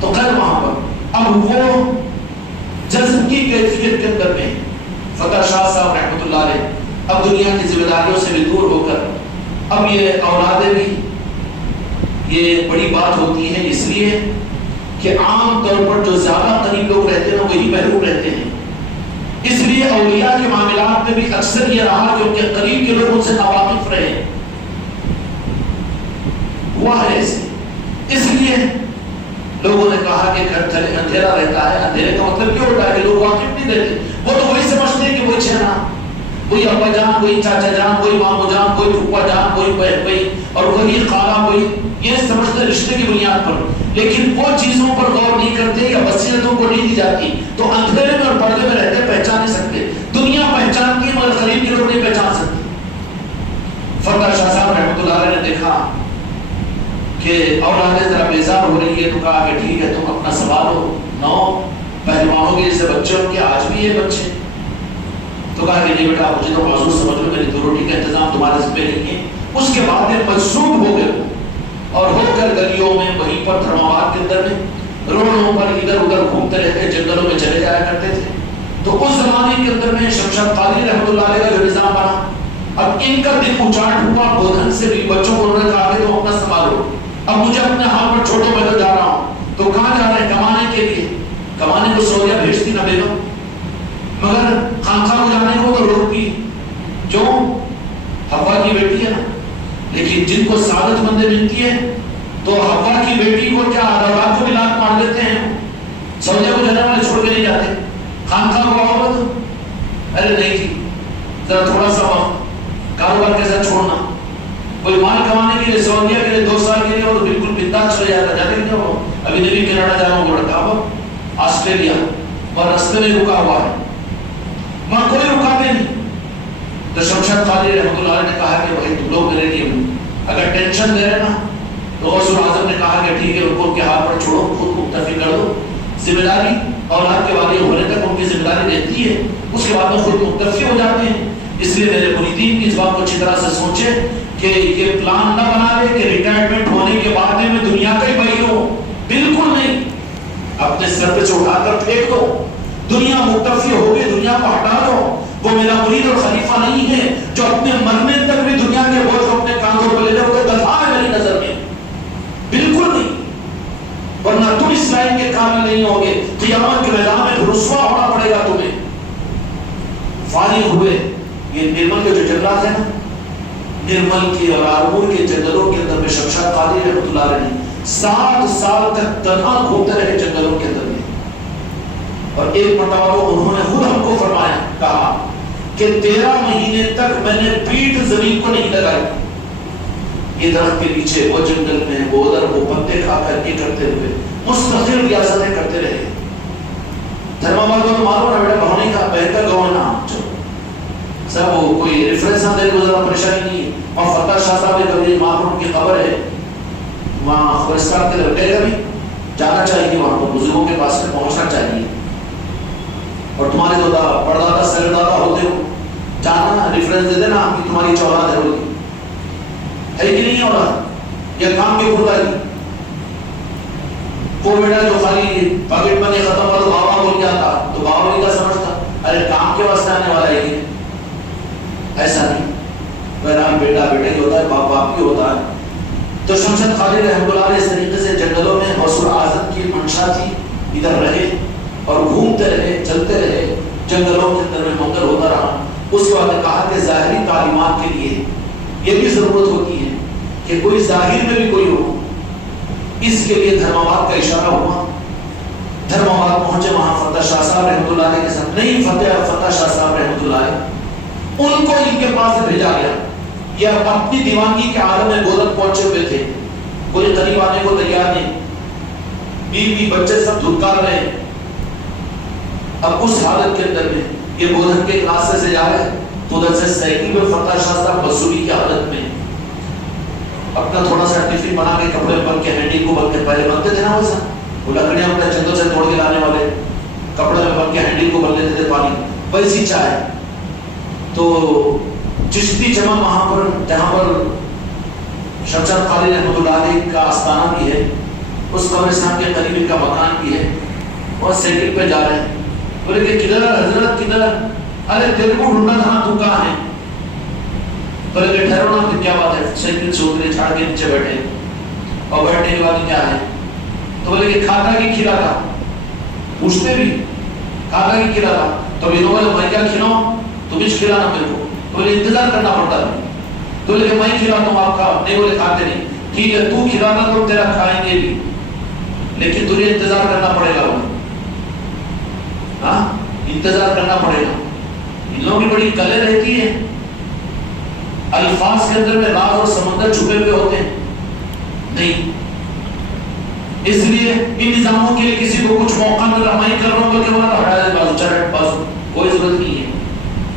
تو خیر وہاں پر اب وہ جذب کی کیفیت کے اندر میں فتح شاہ صاحب رحمۃ اللہ علیہ اب دنیا کی ذمہ داریوں سے بھی دور ہو کر، اب یہ اولادیں بھی، یہ بڑی بات ہوتی ہے اس لیے کہ عام طور پر جو زیادہ قریب لوگ رہتے ہیں وہی محروم رہتے ہیں، اس لیے اولیاء کے معاملات میں بھی اکثر یہ رہا کہ ان کے قریب کے لوگ ان سے ناواقف رہے، ہوا ہے ایسے، اس لیے لوگوں نے کہا کہ گھر تلے اندھیرا رہتا ہے، اندھیرے کا مطلب کیوں ہوتا ہے کہ لوگ واقف نہیں رہتے، وہ تو وہی سمجھتے ہیں کہ وہی چہنا، وہی ابا جان، وہی چاچا جان، وہی مامو جان، کوئی پھپھا جان، کوئی بہن بھائی، اور وہی خالہ، وہی، یہ سمجھتے رشتے کی بنیاد پر، لیکن وہ چیزوں پر غور نہیں کرتے یا وصیتوں کو نہیں دی جاتی، تو اندھیرے میں اور پردے میں رہتے پہچان نہیں سکتے، دنیا پہچانتی ہے مگر قریب کے لوگ نہیں پہچان سکتے۔ فتح شاہ صاحب رحمۃ اللہ علیہ نے دیکھا کہ اولادیں ذرا بیزار ہو رہی ہے، تو کہا کہ ٹھیک ہے تم اپنا سنبھالو، 9 پہلوانوں کے جیسے بچے ان کے آج بھی یہ بچے، تو کہا کہ نہیں بیٹا مجھے تو معذور سمجھ لو، میری 2 روٹی کا انتظام تمہارے ذمہ نہیں ہے۔ اس کے بعد یہ مجذوب ہو گئے اور ہو کر گلیوں میں، وہیں پر دھرماواد کے اندر میں روڈوں پر ادھر ادھر گھومتے رہتے، جنگلوں میں چلے جایا کرتے تھے۔ تو اس زمانے کے اندر میں شمشاد قادری رحمۃ اللہ علیہ کا جو نظام بنا، اب ان کا دل اچاٹ ہوا گودھن سے بھی، بچوں کو انہوں نے کہا کہ تم اپنا سنبھالو، اب مجھے اپنے حال پر چھوٹے میں تو جا رہا ہوں، تو کہاں جا رہے ہیں؟ کمانے کے لیے، کمانے کو سعودیہ بھیجتی نہ بیگم، مگر خانقاہ کو جانے کو تو روکتی، کیوں؟ حوا کی بیٹی ہے نا، لیکن جن کو سعادت مندیں ملتی ہے تو حوا کی بیٹی کو کیا عدالت کو بھی لات مار دیتے ہیں، سعودیہ کو جانے والے چھوڑ کے نہیں جاتے، خانقاہ کو آؤ تو ارے نہیں تھی، ذرا تھوڑا سا وقت، کاروبار کے ساتھ چھوڑنا، کوئی مال کمانے کے لیے سعودیہ کے لیے 2 سال کے لیے وہ تو بالکل بنداس چلے جاتا، جاتے ہیں وہ ابھی نبی کینیڈا جا رہا ہوں لڑکا، وہ آسٹریلیا اور رستے میں رکا ہوا ہے، وہاں کوئی رکاوٹ نہیں۔ تو شمشاد قادری رحمۃ اللہ علیہ نے کہا کہ بھائی تم لوگ میرے لیے اگر ٹینشن دے رہے نا، تو غوث اعظم نے کہا کہ ٹھیک ہے ان کو ان کے ہاتھ پر چھوڑو، خود مکتفی کر دو، ذمہ داری اولاد کے والد ہونے تک ان کی ذمہ داری رہتی ہے، اس کے بعد میں خود مکتفی ہو جاتے ہیں۔ اس لیے میرے مریدین کی اس بات کو اچھی طرح سے سوچے کہ یہ پلان نہ بنا لے کہ ریٹائرمنٹ ہونے کے بعد میں دنیا کا ہی بھائی ہو، بالکل نہیں، اپنے سر پہ سے اٹھا کر پھینک دو، دنیا مکتفی ہوگی، دنیا کو ہٹا دو، وہ میرا مرید اور خلیفہ نہیں ہے جو اپنے مرنے تک بھی دنیا کے بوجھ کو اپنے کاندھوں پر لے لے، وہ دفاع ہے میری نظر میں، بالکل نہیں، ورنہ تم اس لائن کے کامل نہیں ہوگے، قیامت کے میدان میں رسوا ہونا پڑے گا تمہیں۔ فارغ ہوئے یہ نرمل کے جو جنگلات ہیں نا، نرمل کے اور آرمور کے جنگلوں کے اندر میں شمشاد قادری رحمۃ اللہ علیہ نے 7 سال تک تنہا گھومتے رہے جنگلوں کے اندر میں، اور ایک مرتبہ انہوں نے خود ہم کو فرمایا، کہا کہ 13 مہینے تک میں نے پیٹھ زمین کو نہیں لگائی، یہ درخت کے پیچھے، وہ جنگل میں، وہ ادھر، وہ پتے کھا کر کے کرتے ہوئے مستقل ریاستیں کرتے رہے۔ دھرماواد کو تو معلوم ہے بیٹا بہنی کا بہتر گاؤں ہے نا، سب وہ کوئی ریفرنس نہ دے کو ذرا پریشانی نہیں ہے، اور فتح شاہ صاحب کبھی معلوم کی خبر ہے، وہاں خبرستان کے لڑکے کا بھی جانا چاہیے، وہاں پر بزرگوں کے پاس میں پہنچنا چاہیے، اور تمہارے جو پردادا سردادا ہوتے ہو جانا، ریفرنس دے دینا کہ تمہاری اولاد ہے کہ نہیں اولاد، یا کام کی خدائی، وہ بیٹا جو خالی پاکٹ منی ختم ہوا تو بابا بول جاتا، تو بابا بھی کیا سمجھتا، ارے کام کے واسطے آنے والا ہے یہ، ایسا نہیں، بہرحال بیٹا بیٹا ہی ہوتا ہے، باپ باپ ہی ہوتا ہے۔ تو شمشاد قادری رحمۃ اللہ علیہ اس طریقے سے جنگلوں میں غوث اعظم کی منشا تھی، ادھر رہے اور گھومتے رہے، چلتے رہے، جنگلوں کے اندر میں منگل ہوتا رہا. اس کے بعد کہا کہ ظاہری تعلیمات کے لیے یہ بھی ضرورت ہوتی ہے کہ کوئی ظاہر میں بھی کوئی ہو. اس کے لیے دھرماواد کا اشارہ ہوا. دھرماواد پہنچے وہاں فتح شاہ صاحب رحمۃ اللہ علیہ کے ساتھ. نہیں فتح شاہ صاحب رحمۃ اللہ علیہ ان کو ان کے پاس بھیجا گیا. یہ اپنی دیوانگی کے عالم میں گودت پہنچے ہوئے تھے, کوئی قریب آنے کو تیار نہیں, بیوی بچے سب دھتکار رہے ہیں. اب اس حالت کے اندر میں یہ گودت کے راستے سے جا رہے تو ادھر سے سائیکل میں فتح شاہ صاحب مصوری کی حالت میں اپنا تھوڑا سا ٹفن بنا کے کپڑے بن کے ہینڈی کو بن کے پہلے بنتے تھے نا ویسا, وہ لکڑیاں اپنے چندوں سے توڑ کے لانے والے کپڑے میں بن کے ہینڈی کو بن لیتے تھے پانی, ویسی چائے. تو چشتی جمع وہاں پر جہاں پر شمشاد قاری رحمۃ اللہ علیہ کا آستانہ بھی ہے, اس قبرستان کے قریب ان کا مکان بھی ہے, اور سائیکل پہ جا رہے ہیں. بولے کہ کدھر حضرت کدھر؟ ارے تیرے کو ڈھونڈنا تھا, تو کہاں ہے؟ بولے کہ ٹھہرو نا, پھر کیا بات ہے؟ سائیکل سے اترے, چھاڑ کے نیچے بیٹھے, اور بیٹھنے کے بعد کیا ہے؟ تو بولے کہ کھاتا کی کھلاتا, پوچھتے بھی کھاتا کی کھلاتا. تو انہوں بولے میں کیا کھلاؤں, تم ہی کھلانا میرے کو. تو بولے انتظار کرنا پڑتا ہے. تو بولے کہ میں کھلاتا ہوں, آپ کھاؤ. نہیں بولے کھاتے نہیں. ٹھیک ہے تو کھلانا تو تیرا کھائیں گے بھی, لیکن تجھے انتظار کرنا پڑے گا. ہاں انتظار کرنا پڑے گا. ان لوگوں کی بڑی کلے رہتی ہے, الفاظ کے اندر میں راز اور سمندر چھپے ہوئے ہوتے ہیں. نہیں, اس لیے ان نظاموں کے لیے کسی کو کچھ موقع مل رہا, میں کر رہا ہوں کہ وہاں ہٹا دے بازو, چل بازو, کوئی ضرورت نہیں ہے.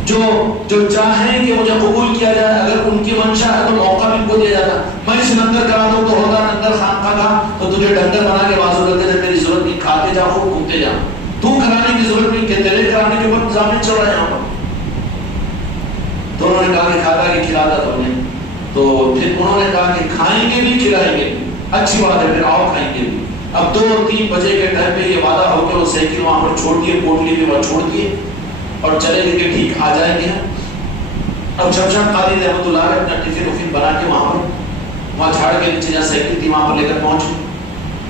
جو چاہیں کہ مجھے قبول کیا جائے, اگر ان کی منشا ہے تو موقع بھی ان کو دیا جاتا. میں اس نندر کرا دوں تو ہوگا نندر خان کا تھا تو تجھے ڈنگر بنا کے بازو رکھتے تھے, میری ضرورت نہیں, کھاتے جاؤ گھومتے جاؤ, تو کرانے کی ضرورت نہیں کہ تیرے کرانے کے اوپر نظام نہیں چل رہا ہے یہاں پر. تو انہوں نے کہا کہ کھاتا کہ کھلاتا تو نے, تو پھر انہوں نے کہا کہ کھائیں گے بھی کھلائیں گے بھی. اچھی بات ہے, پھر آؤ کھائیں گے بھی. اب 2-3 بجے کے ٹائم پہ یہ وعدہ ہو کے وہ سائیکل وہاں پر چھوڑ دیے, پوٹلی بھی وہاں چھوڑ دیے اور چلے گئے کہ ٹھیک آ جائیں گے. اب شمشاد قاری رحمۃ اللہ علیہ اپنا ٹفن وفن بنا کے وہاں جھاڑ کے نیچے جہاں سائیکل تھی وہاں پر لے کر پہنچے,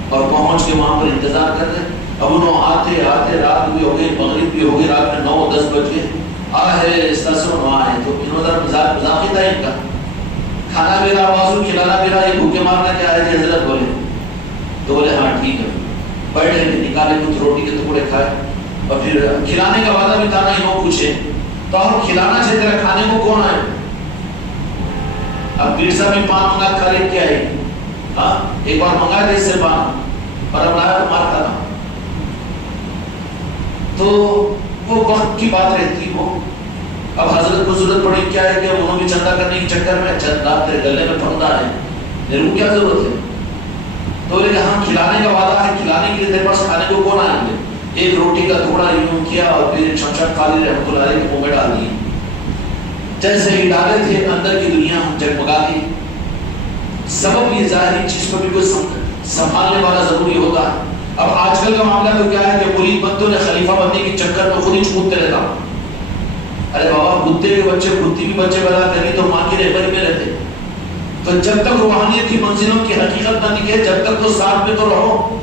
اور پہنچ کے وہاں پر انتظار کر رہے. اب انہوں آتے رات بھی ہو گئی, مغرب بھی ہو گئی, رات میں 9-10 بج گئے. اس طرح سے وہاں آئے تو انہوں نے مذاقی تھا ان کا, کھانا میرا, بازو کھلانا میرا, یہ بھوکے مارنا کیا ہے حضرت؟ بولے تو بولے ہاں ٹھیک ہے. بیٹھے نکالے کچھ روٹی کے ٹکڑے کھائے, اور پھر کھلانے کا وعدہ بھی تھا نا. انہوں پوچھے تو آپ کھلانا چاہیے, تیرا کھانے کو کون ہے؟ اب پیر صاحب بھی پان منگا کھا لے کیا ہے, ہاں ایک بار منگا دے اس سے پان, اور اب لایا تو مار کھانا. تو وہ وقت کی بات رہتی ہو. اب حضرت کو ضرورت پڑی کیا ہے کہ انہوں بھی چندہ کرنے کے چکر میں, چندہ تیرے گلے میں پھندا ہے, میرے کو کیا ضرورت ہے؟ تو بولے کہ ہاں کھلانے کا وعدہ ہے, کھلانے کے لیے تیرے پاس کھانے کو کون آئیں گے؟ ایک روٹی کا ٹکڑا یوں کیا اور پھر شمشاد قاری رحمۃ اللہ علیہ کے منہ میں ڈال دی. جیسے ہی ڈالے تھے اندر کی دنیا جگمگا دی. سبب یہ ظاہری چیز کو بھی کوئی سنبھالنے والا ضروری ہوتا ہے. اب آج کل کا معاملہ تو کیا ہے کہ مرید بندوں نے خلیفہ بننے کے چکر میں خود ہی چموتے رہتا. ارے بابا کتے کے بچے کتی بھی بچے پیدا کری تو ماں کی رہبری میں رہتے. تو جب تک روحانیت کی منزلوں کی حقیقت نہ دکھے جب تک تو ساتھ میں تو رہو.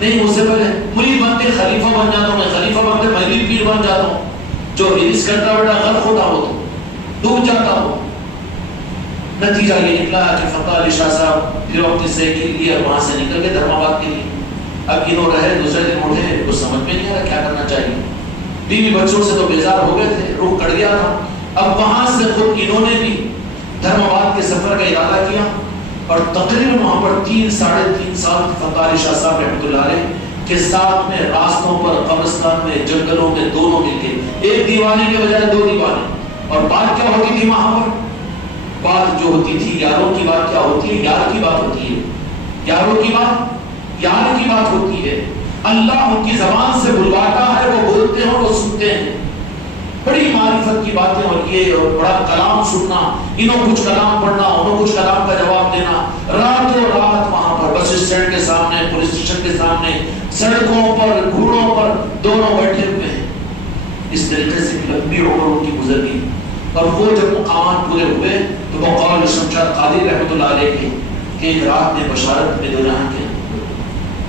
نہیں, اس سے پہلے مرید بنتے خلیفہ بن جاتا ہوں, میں خلیفہ بنتے میں بھی پیر بن جاتا ہوں. جو ہرس کرتا بیٹا غرق ہوتا ہو تو ڈوب جاتا ہو. نتیجہ یہ نکلا کہ فتح علی شاہ صاحب پھر اپنی سائیکل لی اور وہاں سے نکل کے دھرم آباد کے لیے. اب انہوں رہے, دوسرے دن اٹھے, کچھ سمجھ میں نہیں آ رہا کیا کرنا چاہیے. بیوی بچوں سے تو بیزار ہو گئے تھے, روح کٹ گیا تھا. اب وہاں سے خود انہوں نے بھی دھرم آباد کے سفر کا ارادہ کیا, اور تقریباً وہاں پر 3-3.5 سال فتح علی شاہ صاحب رحمۃ اللہ علیہ کے ساتھ میں راستوں پر, قبرستان میں, جنگلوں میں, دونوں مل کے, ایک دیوانے کے بجائے 2 دیوانے. اور بات کیا ہوتی تھی وہاں پر؟ بات جو ہوتی تھی یاروں کی بات کیا ہوتی ہے؟ یار کی بات ہوتی ہے. یاروں کی بات یار کی بات ہوتی ہے. اللہ ان کی زبان سے بلواتا ہے, وہ بولتے ہیں, وہ سنتے ہیں. بڑی معرفت کی باتیں, اور یہ بڑا کلام سننا, انہوں کچھ کلام پڑھنا, انہوں کچھ کلام کا جواب دینا, راتوں رات وہاں پر بس اسٹینڈ کے سامنے, پولیس اسٹیشن کے سامنے, سڑکوں پر, گھوڑوں پر, دونوں بیٹھے ہوئے ہیں. اس طریقے سے لمبی عمر ان کی گزر گئی. اور وہ جب مقامات پورے ہوئے تو وہ قول شمشاد قاری رحمۃ اللہ علیہ کے کہ ایک رات میں بشارت میں 2 جہاں کے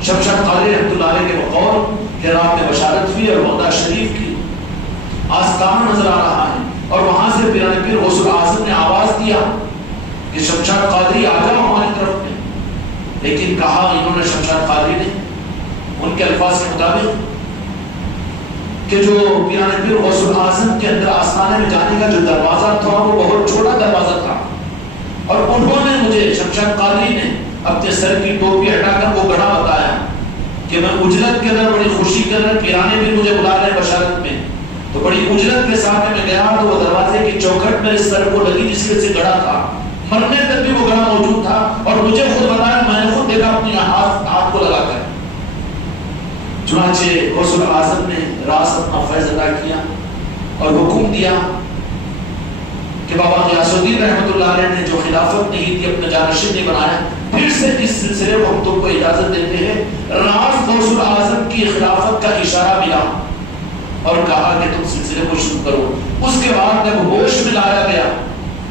شمشاد قاری رحمۃ اللہ علیہ کے بقول کہ رات میں بشارت ہوئی اور بغداد شریف کی آستانہ نظر آ رہا ہے، اور وہاں سے پیرانے پیر غوث الاعظم نے آواز دیا کہ شمشاد قادری آ جاؤ ہماری طرف میں، لیکن کہا انہوں نے شمشاد قادری نے ان کے الفاظ کے مطابق کہ جو پیرانے پیر غوث الاعظم کے اندر آستانے میں جانے کا جو دروازہ تھا وہ بہت چھوٹا دروازہ تھا، اور انہوں نے مجھے شمشاد قادری نے اپنے سر کی ٹوپی ہٹا کر وہ گڑھا بتایا کہ میں اجلت کے اندر بڑی خوشی کے اندر پیرانے پیر مجھے بلا رہے ہیں بشارت میں، تو بڑی اجلت کے ساتھ میں گیا تو وہ دروازے کی چوکھٹ میرے سر کو لگی جس کے سے گڑھا تھا، مرنے تک بھی وہ گڑھا موجود تھا، اور مجھے خود بتایا میں نے خود دیکھا اپنی ہاتھ کو لگا کر۔ چنانچہ غوث الاعظم نے راست اپنا فیض ادا کیا اور حکم دیا کہ بابا غیاث الدین رحمۃ اللہ علیہ نے جو خلافت نہیں تھی اپنا جانشین نہیں بنایا، پھر سے اس سلسلے کو ہم تم کو اجازت دیتے ہیں۔ راست غوث الاعظم کی خلافت کا اشارہ ملا اور کہا کہ تم سلسلے کو شروع کرو۔ اس کے بعد جب ہوش میں لایا گیا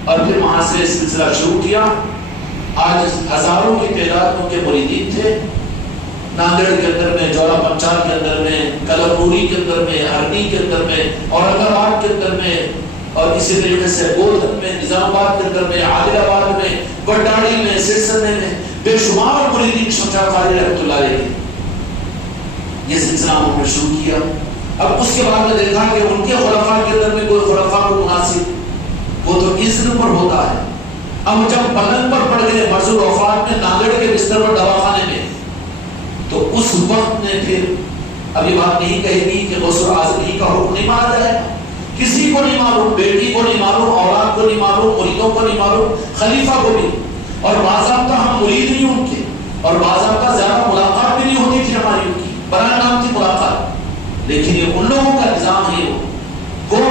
اور پھر وہاں سے سلسلہ شروع کیا۔ آج ہزاروں کی تعداد کے مریدین تھے، ناندیڑ کے اندر میں، جولا پنچال کے اندر میں، کلمپوری کے اندر میں، ہرنی کے اندر میں، اورنگ آباد کے اندر میں، اور اسی طریقے سے گولہن میں، نظام آباد کے اندر میں، عادل آباد میں، وڈاڑی میں، سرسنے میں بے شمار مریدین شمشاد قادری رحمۃ اللہ علیہ یہ سلسلہ انہوں نے شروع کیا۔ اب اس کے بعد میں دیکھا کہ ان کے خلفاء کے اندر میں کوئی خلفاء کو مناسب وہ تو اذن پر ہوتا ہے۔ اب جب پلنگ پر پڑ گئے مرض الوفات میں، ناندیڑ کے بستر پر دواخانے میں، تو اس وقت نے پھر ابھی بات نہیں کہی گی کہ غوث الاعظم ہی کا حکم نہیں مانا جائے، کسی کو نہیں معلوم، بیٹی کو نہیں معلوم، اولاد کو نہیں معلوم، مریدوں کو نہیں معلوم، خلیفہ کو بھی، اور باضابطہ ہم مرید نہیں ان کے، اور باضابطہ زیادہ ملاقات بھی نہیں ہوتی تھی ہماری ان کی، برائے نام تھی ملاقات، لیکن یہ ان لوگوں کا نظام ہے۔ وہ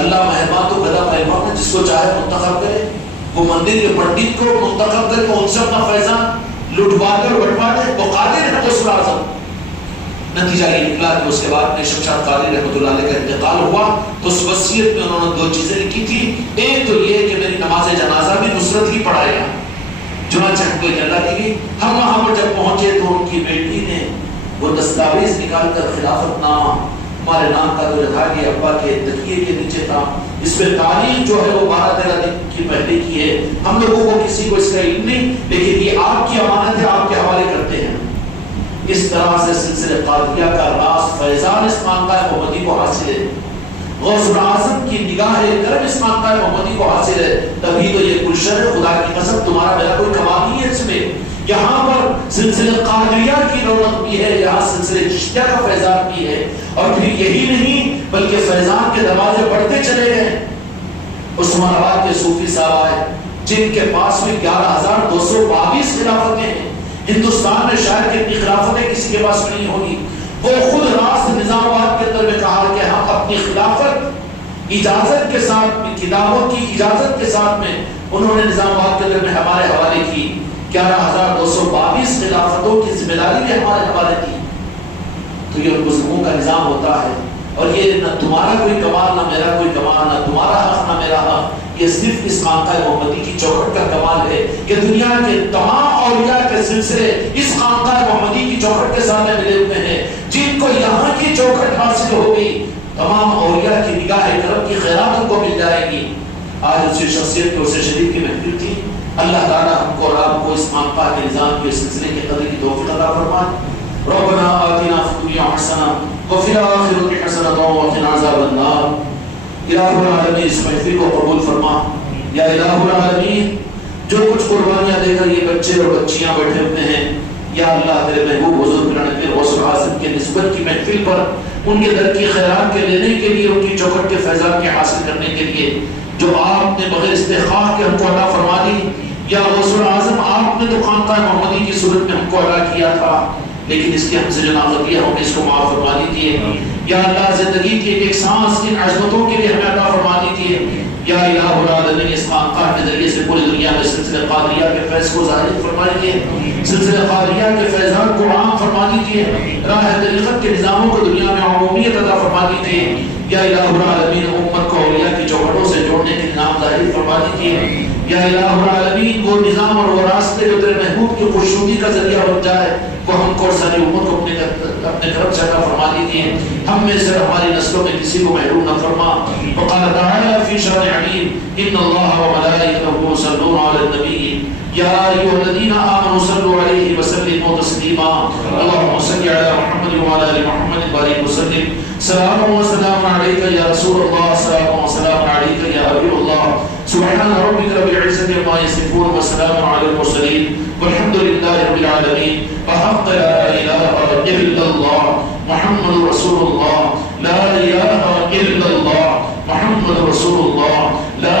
اللہ مہربان تو گدا پہلوان ہے، جس کو چاہے منتخب کرے، وہ مندر کے پنڈت کو منتخب کر کے ان سے اپنا فیضان لٹوا دے اور بٹوا دے، وہ قادر ہے غوث الاعظم۔ نتیجہ یہ نکلا کہ اس کے بعد میں شمشاد قادری رحمۃ اللہ علیہ کا انتقال ہوا تو اس وصیت میں انہوں نے دو چیزیں لکھی تھی، ایک تو یہ کہ میری نماز جنازہ بھی نصرت ہی پڑھائے گا، چنانچہ ہم کو اجازہ دی گئی۔ ہم وہاں پر جب پہنچے تو ان کی بیٹی نے وہ دستاویز نکال کر خلافت نامہ ہمارے نام کا جو تھا کہ ابا کے تکیے کے نیچے تھا، اس پہ تاریخ جو ہے وہ 12-13 دن کی پہلے کی ہے، ہم لوگوں کو کسی کو اس کا علم نہیں، لیکن یہ آپ کی امانت ہے، آپ کے حوالے کرتے ہیں۔ اس طرح سے سلسلہ قادریہ کا راز فیضان اس خانقاہ محمدی کو حاصل ہے، غوث الاعظم کی نگاہ کرم اس خانقاہ محمدی کو حاصل ہے، تبھی تو یہ گلشن ہے۔ خدا کی قسم تمہارا میرا کوئی کمال نہیں ہے اس میں، یہاں پر سلسلہ قادریہ کی رونق بھی ہے، یہاں سلسلہ چشتیہ کا فیضان بھی ہے، اور پھر یہی نہیں بلکہ فیضان کے دروازے بڑھتے چلے گئے۔ عثمان آباد کے صوفی صاحب آئے جن کے پاس میں 11,222 خلافتیں ہیں، ہندوستان میں شاید کتنی خلافتیں کسی کے پاس نہیں ہوگی۔ وہ خود راست نظام آباد کے اندر میں کہا کہ ہم اپنی خلافت اجازت کے ساتھ، کتابوں کی اجازت کے ساتھ میں انہوں نے نظام آباد کے اندر میں ہمارے حوالے کی، 11,222 خلافتوں کی ذمہ داری بھی ہمارے حوالے کی۔ تو یہ ان بزرگوں کا نظام ہوتا ہے، اور یہ نہ تمہارا کوئی کمال نہ میرا کوئی کمال، نہ تمہارا حق نہ میرا حق، یہ صرف اس خانقاہ محمدی کی چوکھٹ کا کمال ہے کہ دنیا کے تمام اولیاء کے سلسلے اس خانقاہ محمدی کی چوکھٹ کے سامنے ملے ہوئے ہیں۔ جن کو یہاں کی چوکھٹ حاصل ہوگی، تمام اولیاء کی نگاہ کرم کی خیرات ان کو مل جائے گی۔ آج اسی شخصیت کے اسے شریف کی محفل تھی، اللہ تعالیٰ ہم کو اور آپ کو اس خانقاہ کے نظام کے سلسلے کے قدر کی توفیق عطا فرمائے۔ ربنا آتنا فی الدنیا حسنہ وفی الآخرۃ حسنۃ وقنا عذاب النار۔ الہ العالمین اس محفل کو قبول فرما، یا الہ العالمین جو کچھ قربانیاں دے کر یہ بچے اور بچیاں بیٹھے ہوتے ہیں، یا اللہ تیرے محبوب حضور پیرانے پیر غوث الاعظم کے نسبت کی محفل پر ان کے در کی خیرات کے لینے کے لیے، ان کی چوکھٹ کے فیضان کے حاصل کرنے کے لیے جو آپ نے بغیر استحقاق کے ہم کو عطا فرما دی، یا غوث الاعظم آپ نے تو خانقاہ محمدی کی صورت میں ہم کو عطا کیا تھا، لیکن اس کی ہم سے جو ناغلطیاں ہوں گے اس کو معاف فرما دیجیے۔ یا اللہ زندگی کی ایک سانس ان عظمتوں کے لیے ہمیں عطا فرما دیجیے۔ یا الہ العالمین اس خانقاہ کے ذریعے سے پوری دنیا میں سلسلہ قادریہ کے فیض کو ظاہر فرما دیجیے، سلسلہ قادریہ کے فیضان کو عام فرما دیجیے، راہ طریقت کے نظاموں کو دنیا میں عمومیت عطا فرما دیجیے۔ یا الہ العالمین امت کو اولیاء کی چوکھٹوں سے جوڑنے کے نظام ظاہر فرما دیجیے۔ یا الہ العالمین وہ نظام اور وہ راستے جو تیرے محبوب کی خوشنودی کا ذریعہ بن جائے وہ ہم کو اور ساری امت کو اپنے کرم سے عطا فرما دیجیے. ہم میں سے ہماری نسلوں میں کسی کو محروم نہ فرما. وقال تعالی فی شأن علیم ان اللہ وملائکتہ یصلون علی النبی یا ایھا الذین آمنوا صلوا علیہ وسلموا تسلیما. اللهم صل علی محمد وعلى آل محمد وبارک وسلم. سلام و سلام علیک یا رسول اللہ. سلام و سلام علیک یا حبیب اللہ. سبحان ربک رب العزة عما یصفون وسلام علی المرسلین والحمد للہ رب العالمین. بحق لا الہ الا اللہ محمد رسول اللہ. لا الہ الا اللہ محمد رسول اللہ. لا